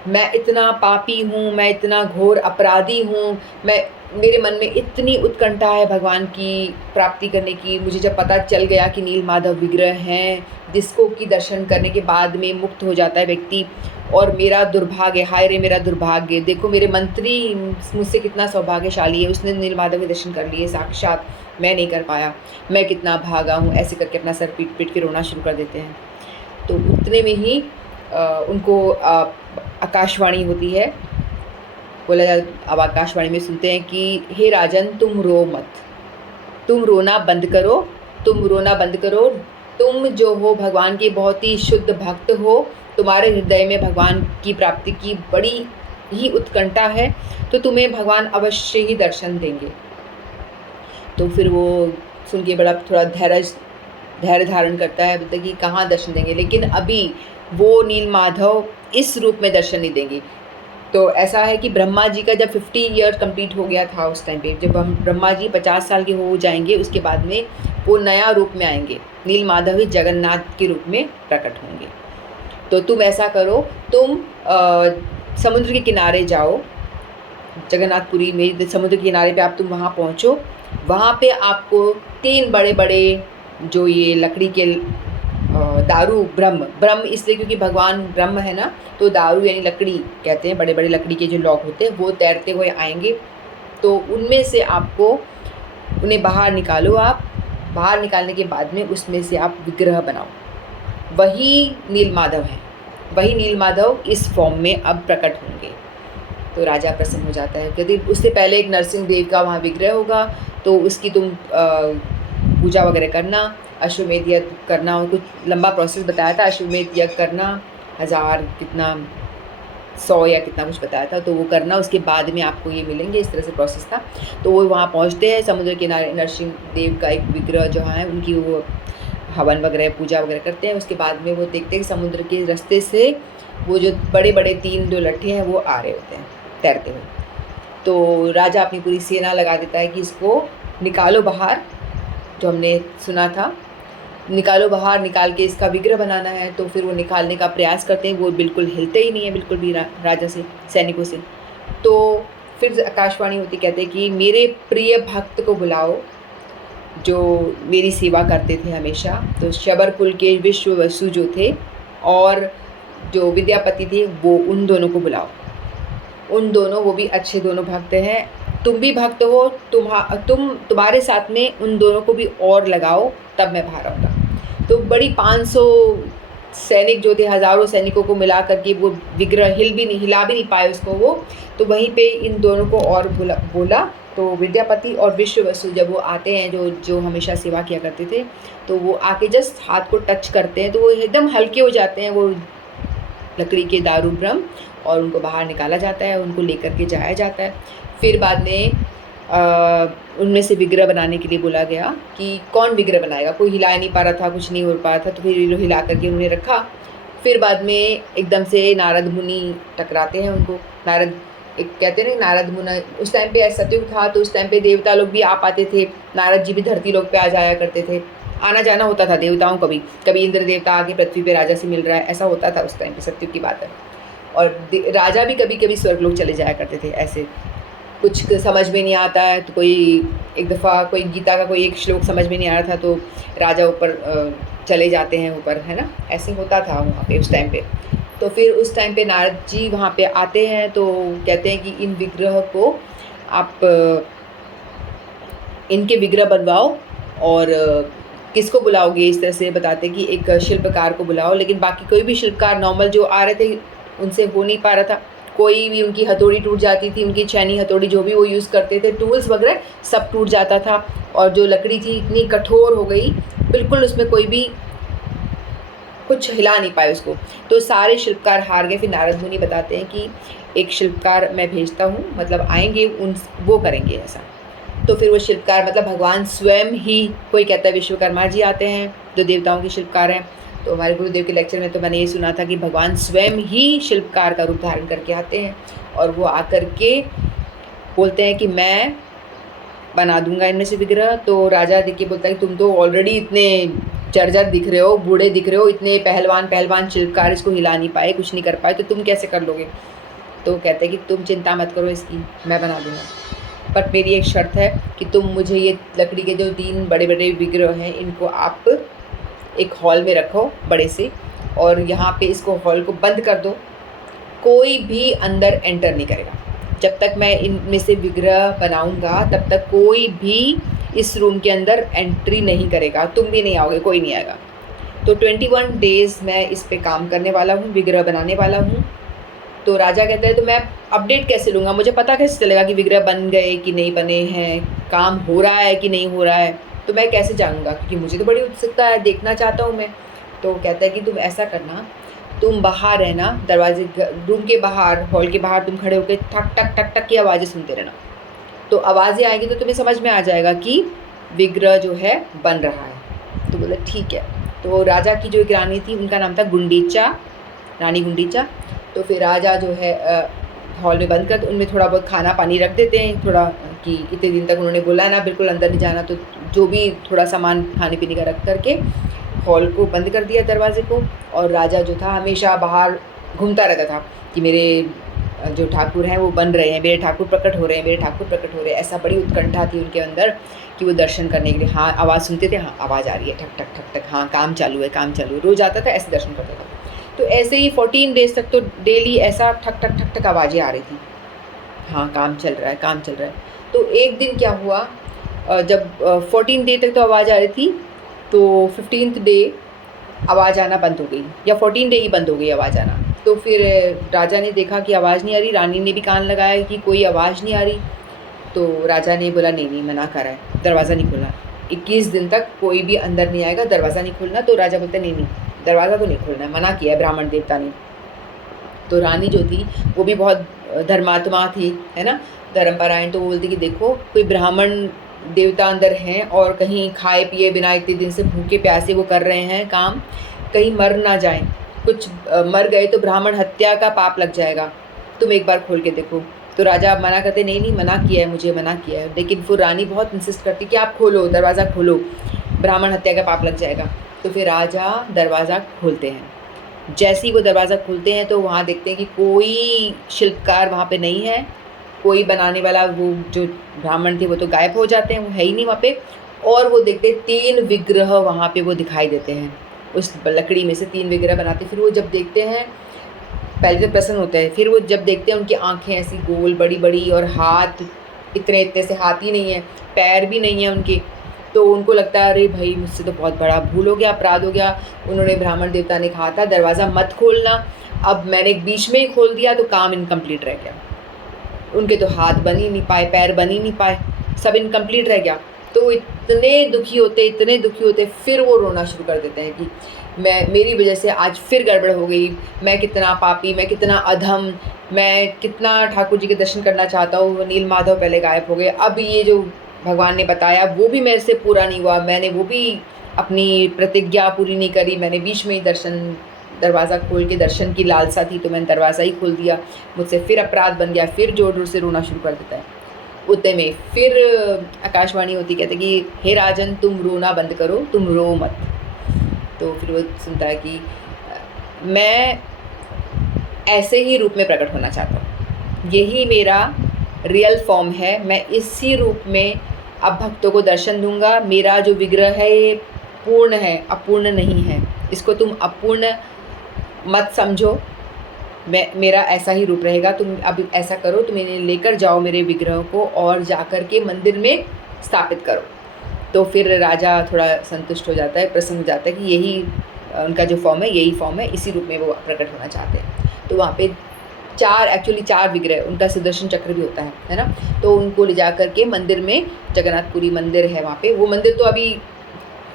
मैं इतना पापी हूँ, मैं इतना घोर अपराधी हूँ, मेरे मन में इतनी उत्कंठा है भगवान की प्राप्ति करने की। मुझे जब पता चल गया कि नीलमाधव विग्रह हैं जिसको कि दर्शन करने के बाद में मुक्त हो जाता है व्यक्ति, और मेरा दुर्भाग्य, हाय रे मेरा दुर्भाग्य, देखो मेरे मंत्री मुझसे कितना सौभाग्यशाली है, उसने नीलमाधव के दर्शन कर लिए साक्षात, मैं नहीं कर पाया, मैं कितना भागा हूँ, ऐसे करके अपना सर पीट के रोना शुरू कर देते हैं। तो उतने में ही उनको आकाशवाणी होती है, बोला अब आकाशवाणी में सुनते हैं कि हे राजन तुम रो मत, तुम रोना बंद करो, तुम रोना बंद करो। तुम जो हो भगवान के बहुत ही शुद्ध भक्त हो, तुम्हारे हृदय में भगवान की प्राप्ति की बड़ी ही उत्कंठा है, तो तुम्हें भगवान अवश्य ही दर्शन देंगे। तो फिर वो सुन के बड़ा थोड़ा धैर्य धारण करता है, बोलता है कि कहाँ दर्शन देंगे, लेकिन अभी वो नीलमाधव इस रूप में दर्शन नहीं देंगे। तो ऐसा है कि ब्रह्मा जी का जब 50 ईयर कंप्लीट हो गया था उस टाइम पे, जब हम ब्रह्मा जी 50 साल के हो जाएंगे, उसके बाद में वो नया रूप में आएंगे, नीलमाधव ही जगन्नाथ के रूप में प्रकट होंगे। तो तुम ऐसा करो, तुम समुद्र के किनारे जाओ, जगन्नाथपुरी में समुद्र के किनारे पे तुम वहाँ पहुँचो। वहाँ पे आपको 3 बड़े बड़े जो ये लकड़ी के दारू, ब्रह्म इसलिए क्योंकि भगवान ब्रह्म है ना, तो दारू यानी लकड़ी कहते हैं, बड़े बड़े लकड़ी के जो लॉक होते हैं वो तैरते हुए आएंगे। तो उनमें से आपको उन्हें बाहर निकालो। आप बाहर निकालने के बाद में उसमें से आप विग्रह बनाओ। वही नीलमाधव है, वही नीलमाधव इस फॉर्म में अब प्रकट होंगे। तो राजा प्रसन्न हो जाता है, कहते उससे पहले एक नरसिंह देव का वहाँ विग्रह होगा, तो उसकी तुम पूजा वगैरह करना, अश्वमेध यज्ञ करना, और कुछ लंबा प्रोसेस बताया था, अश्वमेध यज्ञ करना 1000 कितना 100 या कितना कुछ बताया था, तो वो करना, उसके बाद में आपको ये मिलेंगे, इस तरह से प्रोसेस था। तो वो वहाँ पहुँचते हैं, समुद्र किनारे नरसिंह देव का एक विग्रह जो है उनकी वो हवन वगैरह पूजा वगैरह करते हैं। उसके बाद में वो देखते हैं कि समुद्र के रास्ते से वो जो बड़े बड़े 3 जो लट्ठे हैं वो आ रहे होते हैं तैरते हुए। तो राजा अपनी पूरी सेना लगा देता है कि इसको निकालो बाहर, जो हमने सुना था, निकालो बाहर, निकाल के इसका विग्रह बनाना है। तो फिर वो निकालने का प्रयास करते हैं, वो बिल्कुल हिलते ही नहीं है, बिल्कुल भी राजा से, सैनिकों से। तो फिर आकाशवाणी होती, कहते हैं कि मेरे प्रिय भक्त को बुलाओ जो मेरी सेवा करते थे हमेशा। तो शबर कुल के विश्ववसु जो थे और जो विद्यापति थे, वो उन दोनों को बुलाओ। उन दोनों, वो भी अच्छे दोनों भक्त हैं, तुम भी भक्त हो, तुम्हारे साथ में उन दोनों को भी और लगाओ, तब मैं बाहर आऊँगा। तो बड़ी 500 सैनिक जो थे, हज़ारों सैनिकों को मिला करके वो विग्रह हिला भी नहीं पाए उसको वो। तो वहीं पे इन दोनों को और बोला। तो विद्यापति और विश्ववसु जब वो आते हैं, जो हमेशा सेवा किया करते थे, तो वो आके जस्ट हाथ को टच करते हैं, तो वो एकदम हल्के हो जाते हैं, वो लकड़ी के दारू ब्रह्म, और उनको बाहर निकाला जाता है, उनको लेकर के जाया जाता है। फिर बाद में उनमें से विग्रह बनाने के लिए बोला गया कि कौन विग्रह बनाएगा, कोई हिला नहीं पा रहा था, कुछ नहीं हो पा रहा था, तो फिर हिला करके उन्होंने रखा। फिर बाद में एकदम से नारद मुनि टकराते हैं उनको। नारद, एक कहते हैं ना, नारद मुनि, उस टाइम पे सतयुग था, तो उस टाइम पे देवता लोग भी आ पाते थे, नारद जी भी धरती लोग पे आ जाया करते थे, आना जाना होता था देवताओं का भी। कभी इंद्र देवता आके पृथ्वी पे राजा से मिल रहा है, ऐसा होता था उस टाइम पे, सतयुग की बात है। और राजा भी कभी कभी स्वर्ग लोग चले जाया करते थे। ऐसे कुछ समझ में नहीं आता है तो कोई एक दफ़ा कोई गीता का कोई एक श्लोक समझ में नहीं आ रहा था, तो राजा ऊपर चले जाते हैं ऊपर, है ना, ऐसे होता था वहाँ पे उस टाइम पे। तो फिर उस टाइम पे नारद जी वहाँ पे आते हैं, तो कहते हैं कि इन विग्रह को आप इनके विग्रह बनवाओ, और किसको बुलाओगे, इस तरह से बताते कि एक शिल्पकार को बुलाओ। लेकिन बाकी कोई भी शिल्पकार नॉर्मल जो आ रहे थे उनसे हो नहीं पा रहा था, कोई भी, उनकी हथौड़ी टूट जाती थी, उनकी छैनी हथौड़ी जो भी वो यूज़ करते थे, टूल्स वगैरह सब टूट जाता था, और जो लकड़ी थी इतनी कठोर हो गई, बिल्कुल उसमें कोई भी कुछ हिला नहीं पाए उसको। तो सारे शिल्पकार हार गए। फिर नारद मुनि बताते हैं कि एक शिल्पकार मैं भेजता हूँ, मतलब आएंगे, वो करेंगे ऐसा। तो फिर वो शिल्पकार मतलब भगवान स्वयं ही, कोई कहता है विश्वकर्मा जी आते हैं जो देवताओं के शिल्पकार हैं। तो हमारे गुरुदेव के लेक्चर में तो मैंने ये सुना था कि भगवान स्वयं ही शिल्पकार का रूप धारण करके आते हैं, और वो आकर के बोलते हैं कि मैं बना दूंगा इनमें से विग्रह। तो राजा देख के बोलता है कि तुम तो ऑलरेडी इतने जर्जर दिख रहे हो, बूढ़े दिख रहे हो, इतने पहलवान शिल्पकार इसको हिला नहीं पाए, कुछ नहीं कर पाए, तो तुम कैसे कर लोगे। तो कहते हैं कि तुम चिंता मत करो इसकी, मैं बना दूंगा, बट मेरी एक शर्त है कि तुम मुझे ये लकड़ी के जो 3 बड़े बड़े विग्रह हैं, इनको आप एक हॉल में रखो बड़े से, और यहाँ पे इसको हॉल को बंद कर दो, कोई भी अंदर एंटर नहीं करेगा। जब तक मैं इनमें से विग्रह बनाऊंगा तब तक कोई भी इस रूम के अंदर एंट्री नहीं करेगा, तुम भी नहीं आओगे, कोई नहीं आएगा। तो 21 डेज़ मैं इस पे काम करने वाला हूँ, विग्रह बनाने वाला हूँ। तो राजा कहता है तो मैं अपडेट कैसे लूँगा, मुझे पता कैसे चलेगा कि विग्रह बन गए कि नहीं बने हैं, काम हो रहा है कि नहीं हो रहा है, तो मैं कैसे जानूँगा? क्योंकि मुझे तो बड़ी उत्सुकता है, देखना चाहता हूँ मैं। तो कहता है कि तुम ऐसा करना, तुम बाहर रहना, दरवाजे रूम के बाहर, हॉल के बाहर तुम खड़े होके ठक, ठक, ठक, ठक की आवाज़ें सुनते रहना। तो आवाज़ें आएँगी तो तुम्हें समझ में आ जाएगा कि विग्रह जो है बन रहा है। तो बोला ठीक है। तो राजा की जो एक रानी थी उनका नाम था गुंडीचा, रानी गुंडीचा। तो फिर राजा जो है हॉल में बंद कर, उनमें थोड़ा बहुत खाना पानी रख देते हैं, थोड़ा कि इतने दिन तक उन्होंने बोला है ना बिल्कुल अंदर नहीं जाना, तो जो भी थोड़ा सामान खाने पीने का रख कर के हॉल को बंद कर दिया, दरवाजे को। और राजा जो था हमेशा बाहर घूमता रहता था कि मेरे जो ठाकुर हैं वो बन रहे हैं, मेरे ठाकुर प्रकट हो रहे हैं, मेरे ठाकुर प्रकट हो रहे हैं। ऐसा बड़ी उत्कंठा थी उनके अंदर कि वो दर्शन करने के लिए, हाँ आवाज़ सुनते थे, हाँ आवाज़ आ रही है, ठक ठक ठक ठक, हाँ काम चालू है, काम चालू है। रोज़ आता था, ऐसे दर्शन करता था। तो ऐसे ही 14 डेज़ तक तो डेली ऐसा ठक ठक ठक ठक आवाज़ें आ रही थी, हाँ काम चल रहा है, काम चल रहा है। तो एक दिन क्या हुआ, जब 14 डे तक तो आवाज़ आ रही थी, तो 15th डे आवाज़ आना बंद हो गई, या 14 डे ही बंद हो गई आवाज़ आना। तो फिर राजा ने देखा कि आवाज़ नहीं आ रही, रानी ने भी कान लगाया कि कोई आवाज़ नहीं आ रही। तो राजा ने बोला नहीं नहीं, मना करा है, दरवाज़ा नहीं खोलना, 21 दिन तक कोई भी अंदर नहीं आएगा, दरवाज़ा नहीं खोलना। तो राजा बोलते नहीं नहीं, दरवाज़ा तो नहीं खोलना है, मना किया है ब्राह्मण देवता ने। तो रानी जो थी वो भी बहुत धर्मात्मा थी, है ना, धर्मपरायण। तो वो बोलती कि देखो कोई ब्राह्मण देवता अंदर हैं और कहीं खाए पिए बिना इतने दिन से भूखे प्यासे वो कर रहे हैं काम, कहीं मर ना जाएं, कुछ मर गए तो ब्राह्मण हत्या का पाप लग जाएगा, तुम एक बार खोल के देखो। तो राजा मना करते नहीं नहीं, मना किया है, मुझे मना किया है। लेकिन फिर रानी बहुत इंसिस्ट करती कि आप खोलो, दरवाज़ा खोलो, ब्राह्मण हत्या का पाप लग जाएगा। तो फिर राजा दरवाज़ा खोलते हैं। जैसे ही वो दरवाज़ा खोलते हैं तो वहाँ देखते हैं कि कोई शिल्पकार वहाँ पे नहीं है, कोई बनाने वाला, वो जो ब्राह्मण थे वो तो गायब हो जाते हैं, वो है ही नहीं वहाँ पे। और वो देखते हैं 3 विग्रह वहाँ पे वो दिखाई देते हैं, उस लकड़ी में से 3 विग्रह बनाते। फिर वो जब देखते हैं, पहले तो प्रसन्न होते हैं, फिर वो जब देखते हैं उनकी आँखें ऐसी गोल बड़ी-बड़ी और हाथ इतने-इतने से हाथ ही नहीं है, पैर भी नहीं है उनके। तो उनको लगता है अरे भाई मुझसे तो बहुत बड़ा भूल हो गया, अपराध हो गया। उन्होंने ब्राह्मण देवता ने कहा था दरवाज़ा मत खोलना, अब मैंने बीच में ही खोल दिया तो काम इनकम्प्लीट रह गया। उनके तो हाथ बन ही नहीं पाए, पैर बन ही नहीं पाए, सब इनकम्प्लीट रह गया। तो वो इतने दुखी होते, फिर वो रोना शुरू कर देते हैं कि मेरी वजह से आज फिर गड़बड़ हो गई, मैं कितना पापी, मैं कितना अधम, मैं कितना ठाकुर जी के दर्शन करना चाहता हूँ, नील माधव पहले गायब हो गए, अब ये जो भगवान ने बताया वो भी मेरे से पूरा नहीं हुआ, मैंने वो भी अपनी प्रतिज्ञा पूरी नहीं करी, मैंने बीच में ही दरवाज़ा खोल के, दर्शन की लालसा थी तो मैंने दरवाज़ा ही खोल दिया, मुझसे फिर अपराध बन गया। फिर ज़ोर-ज़ोर से रोना शुरू कर देता है। उतने में फिर आकाशवाणी होती, कहते कि हे राजन तुम रोना बंद करो, तुम रो मत। तो फिर वो सुनता है कि मैं ऐसे ही रूप में प्रकट होना चाहता हूँ, यही मेरा रियल फॉर्म है, मैं इसी रूप में अब भक्तों को दर्शन दूंगा। मेरा जो विग्रह है ये पूर्ण है, अपूर्ण नहीं है, इसको तुम अपूर्ण मत समझो, मेरा ऐसा ही रूप रहेगा। तुम अब ऐसा करो, तुम इन्हें लेकर जाओ मेरे विग्रह को और जाकर के मंदिर में स्थापित करो। तो फिर राजा थोड़ा संतुष्ट हो जाता है, प्रसन्न हो जाता है कि यही उनका जो फॉर्म है, यही फॉर्म है, इसी रूप में वो प्रकट होना चाहते हैं। तो वहाँ पे एक्चुअली चार विग्रह, उनका सुदर्शन चक्र भी होता है ना। तो उनको ले जा कर के मंदिर में, जगन्नाथपुरी मंदिर है वहाँ पे, वो मंदिर तो अभी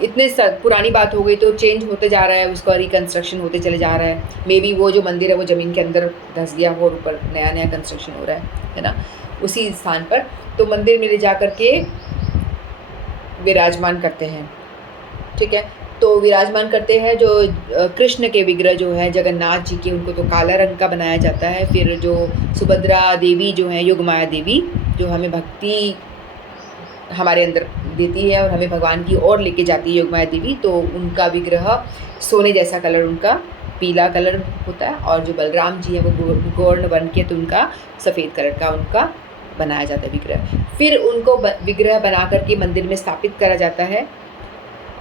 इतने पुरानी बात हो गई तो चेंज होते जा रहा है, उसका रिकन्स्ट्रक्शन होते चले जा रहा है। मे बी वो जो मंदिर है वो ज़मीन के अंदर धंस गया हो और ऊपर नया नया कंस्ट्रक्शन हो रहा है ना, उसी स्थान पर। तो मंदिर में ले जा कर के विराजमान करते हैं, ठीक है। तो विराजमान करते हैं जो कृष्ण के विग्रह जो है जगन्नाथ जी के, उनको तो काला रंग का बनाया जाता है। फिर जो सुभद्रा देवी जो है, योगमाया देवी, जो हमें भक्ति हमारे अंदर देती है और हमें भगवान की ओर लेके जाती है, योगमाया देवी, तो उनका विग्रह सोने जैसा कलर, उनका पीला कलर होता है। और जो बलराम जी है वो गौर्ण बन के, तो उनका सफ़ेद कलर का उनका बनाया जाता है विग्रह। फिर उनको विग्रह बना करके मंदिर में स्थापित करा जाता है।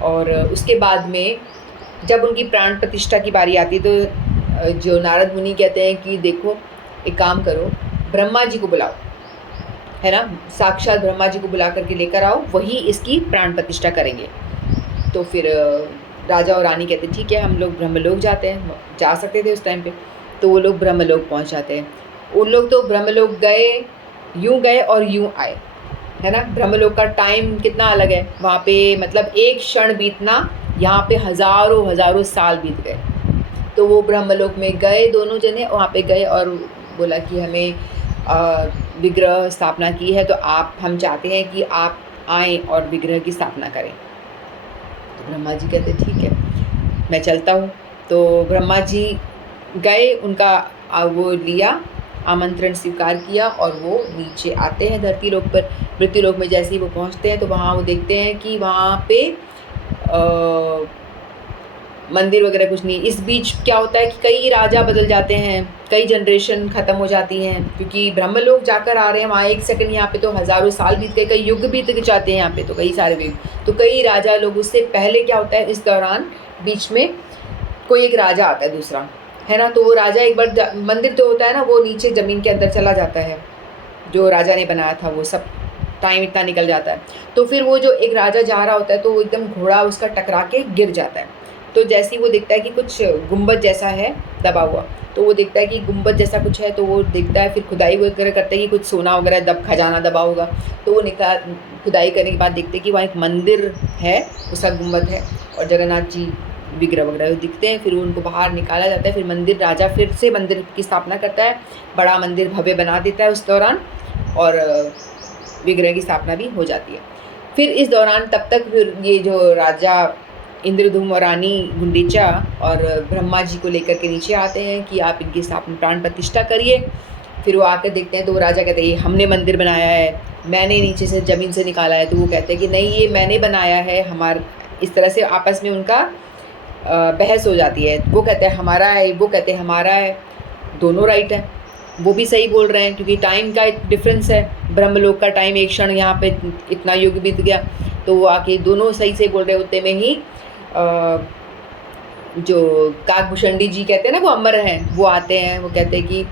और उसके बाद में जब उनकी प्राण प्रतिष्ठा की बारी आती है तो जो नारद मुनि कहते हैं कि देखो एक काम करो, ब्रह्मा जी को बुलाओ, है ना, साक्षात ब्रह्मा जी को बुला करके लेकर आओ, वही इसकी प्राण प्रतिष्ठा करेंगे। तो फिर राजा और रानी कहते हैं ठीक है, हम लोग ब्रह्मलोक जाते हैं, जा सकते थे उस टाइम पे। तो वो लोग ब्रह्मलोक पहुंच जाते हैं। उन लोग तो ब्रह्मलोक गए, यूँ गए और यूँ आए, है ना। ब्रह्मलोक का टाइम कितना अलग है, वहाँ पे मतलब एक क्षण बीतना, यहाँ पे हज़ारों हज़ारों साल बीत गए। तो वो ब्रह्मलोक में गए, दोनों जने वहाँ पे गए और बोला कि हमें विग्रह स्थापना की है, तो हम चाहते हैं कि आप आएँ और विग्रह की स्थापना करें। तो ब्रह्मा जी कहते ठीक है, मैं चलता हूँ। तो ब्रह्मा जी गए, उनका वो लिया, आमंत्रण स्वीकार किया और वो नीचे आते हैं धरती लोक पर। मृत्यु लोक में जैसे ही वो पहुँचते हैं तो वहाँ वो देखते हैं कि वहाँ पे मंदिर वगैरह कुछ नहीं। इस बीच क्या होता है कि कई राजा बदल जाते हैं, कई जनरेशन ख़त्म हो जाती हैं, क्योंकि ब्रह्मलोक जाकर आ रहे हैं वहाँ एक सेकंड, यहाँ पे तो हज़ारों साल बीत गए, कई युग बीत जाते हैं यहाँ पे, तो कई सारे युग, तो कई राजा लोग। उससे पहले क्या होता है, इस दौरान बीच में कोई एक राजा आता है दूसरा, है ना। तो वो राजा एक बार मंदिर जो होता है ना, वो नीचे ज़मीन के अंदर चला जाता है, जो राजा ने बनाया था, वो सब टाइम इतना निकल जाता है। तो फिर वो जो एक राजा जा रहा होता है, तो वो एकदम घोड़ा उसका टकरा के गिर जाता है। तो जैसे ही वो देखता है कि कुछ गुंबद जैसा है दबा हुआ, तो वो देखता है कि गुंबद जैसा कुछ है, तो वो देखता है, फिर खुदाई वगैरह करता है कि कुछ सोना वगैरह खजाना दबा होगा। तो वो खुदाई करने के बाद देखते हैं कि वहाँ एक मंदिर है, उसका गुंबद है और जगन्नाथ जी विग्रह वगैरह दिखते हैं। फिर उनको बाहर निकाला जाता है, फिर मंदिर, राजा फिर से मंदिर की स्थापना करता है, बड़ा मंदिर भव्य बना देता है उस दौरान, और विग्रह की स्थापना भी हो जाती है। फिर इस दौरान तब तक फिर ये जो राजा इंद्रधूम और रानी गुंडीचा और ब्रह्मा जी को लेकर के नीचे आते हैं कि आप इनकी स्थापना प्राण प्रतिष्ठा करिए। फिर वो आकर देखते हैं तो वो राजा कहते हैं ये हमने मंदिर बनाया है, मैंने नीचे से ज़मीन से निकाला है। तो वो कहते हैं कि नहीं, ये मैंने बनाया है। इस तरह से आपस में उनका बहस हो जाती है। वो कहते हैं हमारा है, वो कहते हैं हमारा है, दोनों राइट है, वो भी सही बोल रहे हैं, क्योंकि टाइम का एक डिफरेंस है। ब्रह्मलोक का टाइम एक क्षण, यहाँ पे इतना युग बीत गया। तो वो आके दोनों सही से बोल रहे होते में ही जो काकभूषणी जी कहते हैं ना, वो अमर हैं, वो आते हैं, वो कहते हैं कि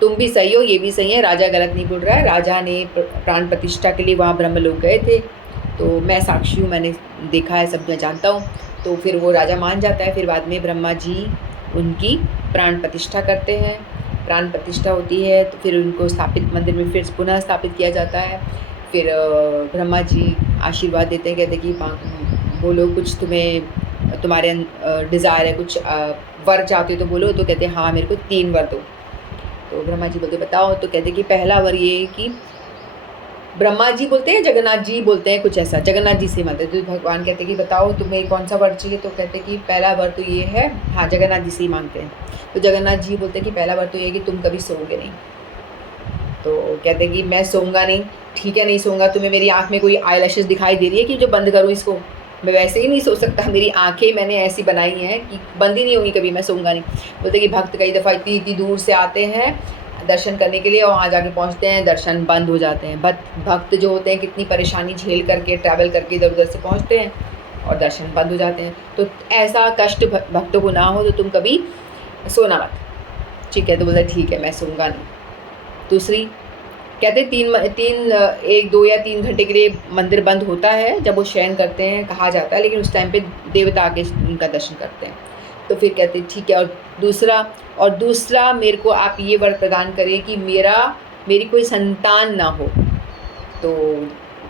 तुम भी सही हो, ये भी सही है, राजा गलत नहीं बोल रहा है। राजा ने प्राण प्रतिष्ठा के लिए वहाँ ब्रह्मलोक गए थे, तो मैं साक्षी हूँ, मैंने देखा है, सब मैं जानता हूँ। तो फिर वो राजा मान जाता है। फिर बाद में ब्रह्मा जी उनकी प्राण प्रतिष्ठा करते हैं। प्राण प्रतिष्ठा होती है तो फिर उनको स्थापित मंदिर में फिर पुनः स्थापित किया जाता है। फिर ब्रह्मा जी आशीर्वाद देते हैं, कहते हैं कि बोलो कुछ तुम्हारे डिज़ायर है, कुछ वर चाहते हो तो बोलो। तो कहते हैं हाँ, मेरे को 3 वर दो। तो ब्रह्मा जी बोलते बताओ। तो कहते कि पहला वर ये है कि ब्रह्मा जी बोलते हैं, जगन्नाथ जी बोलते हैं, कुछ ऐसा, जगन्नाथ जी से मांगते। तो भगवान कहते कि बताओ तुम्हें कौन सा वर चाहिए। तो कहते कि पहला वर तो ये है, हाँ, जगन्नाथ जी से ही मांगते हैं। तो जगन्नाथ जी बोलते हैं कि पहला वर तो ये है कि तुम कभी सोओगे नहीं। तो कहते कि मैं सोऊंगा नहीं। ठीक है, नहीं सोऊंगा। तुम्हें मेरी आँख में कोई आई लैशेज़ दिखाई दे रही है कि जो बंद करूँ इसको? मैं वैसे ही नहीं सो सकता, मेरी आँखें मैंने ऐसी बनाई हैं कि बंद ही नहीं होंगी कभी, मैं सोऊंगा नहीं। बोलते कि भक्त कई दफ़ा इतनी इतनी दूर से आते हैं दर्शन करने के लिए, और वहाँ जाके पहुँचते हैं, दर्शन बंद हो जाते हैं। भक्त जो होते हैं कितनी परेशानी झेल करके, ट्रैवल करके इधर उधर से पहुँचते हैं और दर्शन बंद हो जाते हैं। तो ऐसा कष्ट भक्तों को ना हो तो तुम कभी सोना मत। ठीक है, तो बोलते ठीक है, मैं सोऊंगा नहीं। दूसरी कहते 1, 2 या 3 घंटे के लिए मंदिर बंद होता है जब वो शयन करते हैं, कहा जाता है, लेकिन उस टाइम पे देवता आके उनका दर्शन करते हैं। तो फिर कहते ठीक है। और दूसरा मेरे को आप ये वर प्रदान करिए कि मेरी कोई संतान ना हो। तो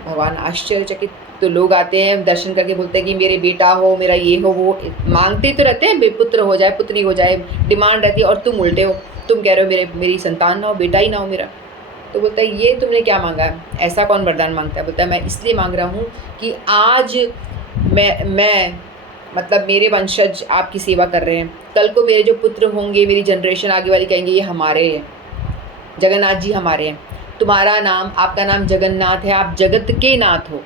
भगवान आश्चर्यचकित, तो लोग आते हैं दर्शन करके, बोलते हैं कि मेरे बेटा हो, मेरा ये हो, वो मांगते तो रहते हैं, पुत्र हो जाए, पुत्री हो जाए, डिमांड रहती है, और तुम उल्टे हो, तुम कह रहे हो मेरी संतान ना हो, बेटा ही ना हो मेरा। तो बोलता है ये तुमने क्या मांगा है, ऐसा कौन वरदान मांगता है? बोलता है मैं इसलिए मांग रहा हूँ कि आज मैं मतलब मेरे वंशज आपकी सेवा कर रहे हैं, कल को मेरे जो पुत्र होंगे, मेरी जनरेशन आगे वाली कहेंगे ये हमारे हैं, जगन्नाथ जी हमारे हैं। तुम्हारा नाम, आपका नाम जगन्नाथ है, आप जगत के नाथ हो,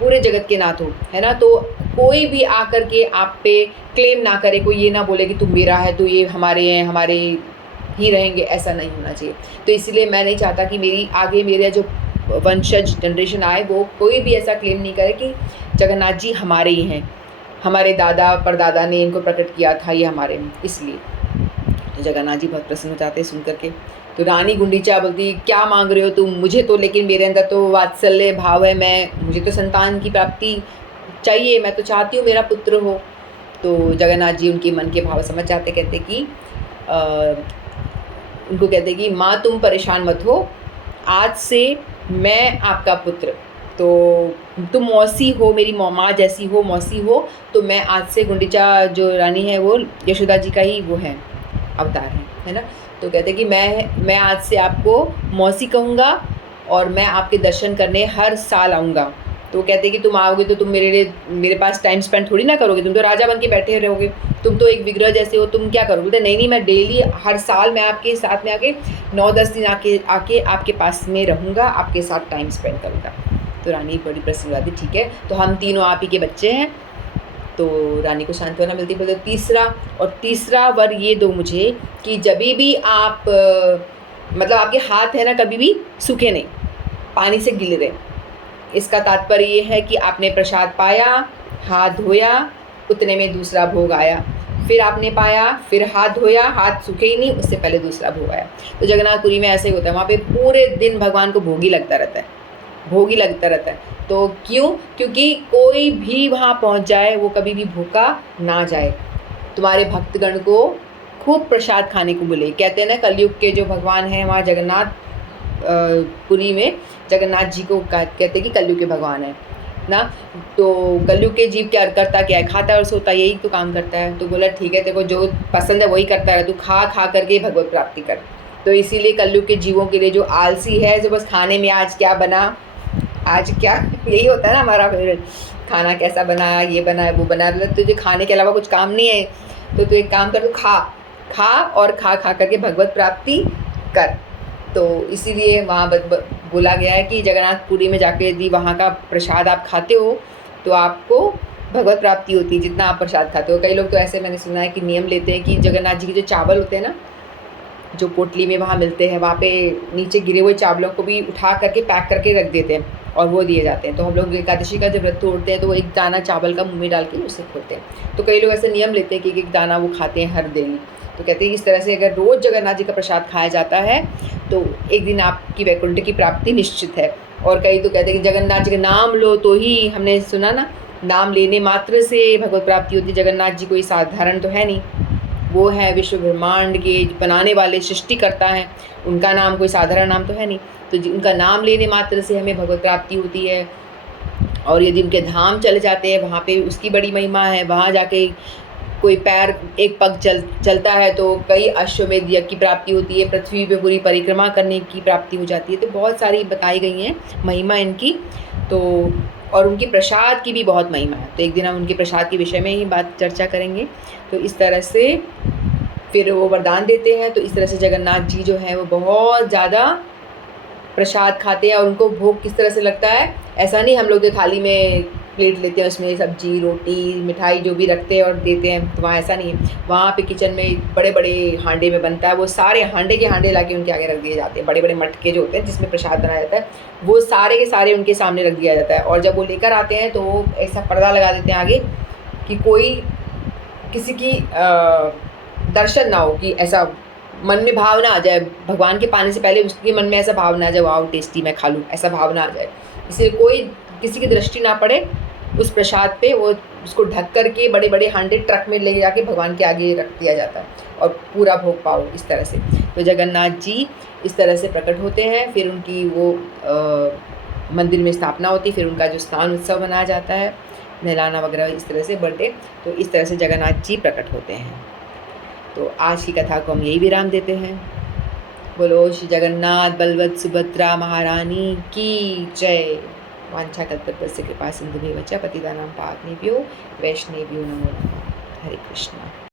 पूरे जगत के नाथ हो, है ना। तो कोई भी आकर के आप पे क्लेम ना करे, कोई ये ना बोले कि तुम मेरा है तो ये हमारे हैं, हमारे ही रहेंगे, ऐसा नहीं होना चाहिए। तो इसलिए मैं नहीं चाहता कि मेरे जो वंशज जनरेशन आए, वो कोई भी ऐसा क्लेम नहीं करे कि जगन्नाथ जी हमारे ही हैं, हमारे दादा परदादा ने इनको प्रकट किया था, ये हमारे हैं। इसलिए तो जगन्नाथ जी बहुत प्रसन्न हो जाते हैं सुन करके। तो रानी गुंडीचा बोलती क्या मांग रहे हो तुम? मुझे तो, लेकिन मेरे अंदर तो वात्सल्य भाव है, मुझे तो संतान की प्राप्ति चाहिए, मैं तो चाहती हूँ मेरा पुत्र हो। तो जगन्नाथ जी उनके मन के भाव समझ जाते, कहते कि उनको कहते कि माँ तुम परेशान मत हो, आज से मैं आपका पुत्र, तो तुम मौसी हो, मेरी माँ जैसी हो, मौसी हो, तो मैं आज से गुंडीचा जो रानी है वो यशोदा जी का ही वो है, अवतार है ना? तो कहते हैं कि मैं आज से आपको मौसी कहूँगा और मैं आपके दर्शन करने हर साल आऊँगा। तो वो कहते हैं कि तुम आओगे तो तुम मेरे पास टाइम स्पेंड थोड़ी ना करोगे, तुम तो राजा बन के बैठे रहोगे, तुम तो एक विग्रह जैसे हो, तुम क्या करोगे? बोलते नहीं, मैं डेली हर साल मैं आपके साथ में आके 9-10 दिन आके आपके पास में रहूँगा, आपके साथ टाइम स्पेंड करूँगा। तो रानी बड़ी प्रसन्न हो जाती, ठीक है, तो हम तीनों आप ही के बच्चे हैं। तो रानी को सांत्वना मिलती, बोलते तीसरा वर ये दो मुझे कि जभी भी आप मतलब आपके हाथ है ना कभी भी सूखे नहीं, पानी से गिले रहे। इसका तात्पर्य ये है कि आपने प्रसाद पाया, हाथ धोया, उतने में दूसरा भोग आया, फिर आपने पाया, फिर हाथ धोया, हाथ सूखे ही नहीं, उससे पहले दूसरा भोग आया। तो जगन्नाथपुरी में ऐसे ही होता है, वहाँ पे पूरे दिन भगवान को भोग ही लगता रहता है, भोग ही लगता रहता है। तो क्यों? क्योंकि कोई भी वहाँ पहुँच जाए, वो कभी भी भूखा ना जाए। तुम्हारे भक्तगण को खूब प्रसाद खाने को मिले। कहते हैं ना, कलयुग के जो भगवान हैं वहाँ जगन्नाथ पुरी में जगन्नाथ जी को कहते हैं कि कलयुग के भगवान है ना। तो कलयुग के जीव क्या करता, क्या है, खाता है और सोता, यही तो काम करता है। तो बोला ठीक है, तेरे को जो पसंद है वही करता है, तू खा खा करके भगवत प्राप्ति कर। तो इसीलिए कलयुग के जीवों के लिए जो आलसी है, जो बस खाने में आज क्या बना, आज क्या, यही होता है ना हमारा फेवरेट, खाना कैसा बना, ये बना, वो बना, मतलब तुझे खाने के अलावा कुछ काम नहीं है, तो तू एक काम कर, तू खा और खा खा करके भगवत प्राप्ति कर। तो इसीलिए वहाँ बोला गया है कि जगन्नाथपुरी में जाके यदि वहाँ का प्रसाद आप खाते हो तो आपको भगवत प्राप्ति होती है, जितना आप प्रसाद खाते हो। कई लोग तो ऐसे मैंने सुना है कि नियम लेते हैं कि जगन्नाथ जी के जो चावल होते हैं ना, जो पोटली में वहाँ मिलते हैं, वहाँ पे नीचे गिरे हुए चावलों को भी उठा करके पैक करके रख देते हैं और वो दिए जाते हैं। तो हम लोग एकादशी का जब व्रत तोड़ते हैं तो वो एक दाना चावल का मुँह में डाल के उसे खोते हैं। तो कई लोग ऐसे नियम लेते हैं कि एक दाना वो खाते हैं हर दिन। तो कहते हैं इस तरह से अगर रोज़ जगन्नाथ जी का प्रसाद खाया जाता है तो एक दिन आपकी वैकुंठ की प्राप्ति निश्चित है। और कई तो कहते हैं कि जगन्नाथ जी का नाम लो तो ही, हमने सुना ना, नाम लेने मात्र से भगवत प्राप्ति होती है। जगन्नाथ जी कोई साधारण तो है नहीं, वो है विश्व ब्रह्मांड के बनाने वाले, सृष्टिकर्ता हैं, उनका नाम कोई साधारण नाम तो है नहीं। तो उनका नाम लेने मात्र से हमें भगवत प्राप्ति होती है। और यदि उनके धाम चले जाते हैं, वहाँ पे उसकी बड़ी महिमा है। वहाँ जाके कोई पैर एक पग चलता है तो कई अश्वमेध यज्ञ की प्राप्ति होती है, पृथ्वी पे पूरी परिक्रमा करने की प्राप्ति हो जाती है। तो बहुत सारी बताई गई हैं महिमा इनकी। तो और उनके प्रसाद की भी बहुत महिमा है। तो एक दिन हम उनके प्रसाद के विषय में ही बात चर्चा करेंगे। तो इस तरह से फिर वो वरदान देते हैं। तो इस तरह से जगन्नाथ जी जो है वो बहुत ज़्यादा प्रसाद खाते हैं। और उनको भोग किस तरह से लगता है, ऐसा नहीं हम लोग जो थाली में प्लेट लेते हैं उसमें सब्जी, रोटी, मिठाई जो भी रखते हैं और देते हैं, तो वहाँ ऐसा नहीं है। वहाँ पे किचन में बड़े बड़े हांडे में बनता है, वो सारे हांडे के हांडे लाके उनके आगे रख दिए जाते हैं। बड़े बड़े मटके जो होते हैं जिसमें प्रसाद बनाया जाता है, वो सारे के सारे उनके सामने रख दिया जाता है। और जब वो लेकर आते हैं तो वो ऐसा पर्दा लगा देते हैं आगे कि कोई किसी की दर्शन ना हो, कि ऐसा मन में भाव ना आ जाए, भगवान के पाने से पहले उसके मन में ऐसा भाव ना आ जाए, वाह टेस्टी मैं खा लूँ, ऐसा भाव ना आ जाए। इसलिए कोई किसी की दृष्टि ना पड़े उस प्रसाद पे, वो उसको ढक कर के बड़े बड़े हांडे ट्रक में ले जाके भगवान के आगे रख दिया जाता है और पूरा भोग पाओ इस तरह से। तो जगन्नाथ जी इस तरह से प्रकट होते हैं। फिर उनकी वो मंदिर में स्थापना होती, फिर उनका जो स्नान उत्सव मनाया जाता है, नहलाना वगैरह, इस तरह से बर्थडे। तो इस तरह से जगन्नाथ जी प्रकट होते हैं। तो आज की कथा को हम यही विराम देते हैं। बोलो श्री जगन्नाथ बलवत सुभद्रा महारानी की जय। वांछा कल्पतरुभ्यश्च कृपा सिंधुभ्येव च पतितानां पावनेभ्यो वैष्णवेभ्यो नमो नमः। हरे कृष्ण।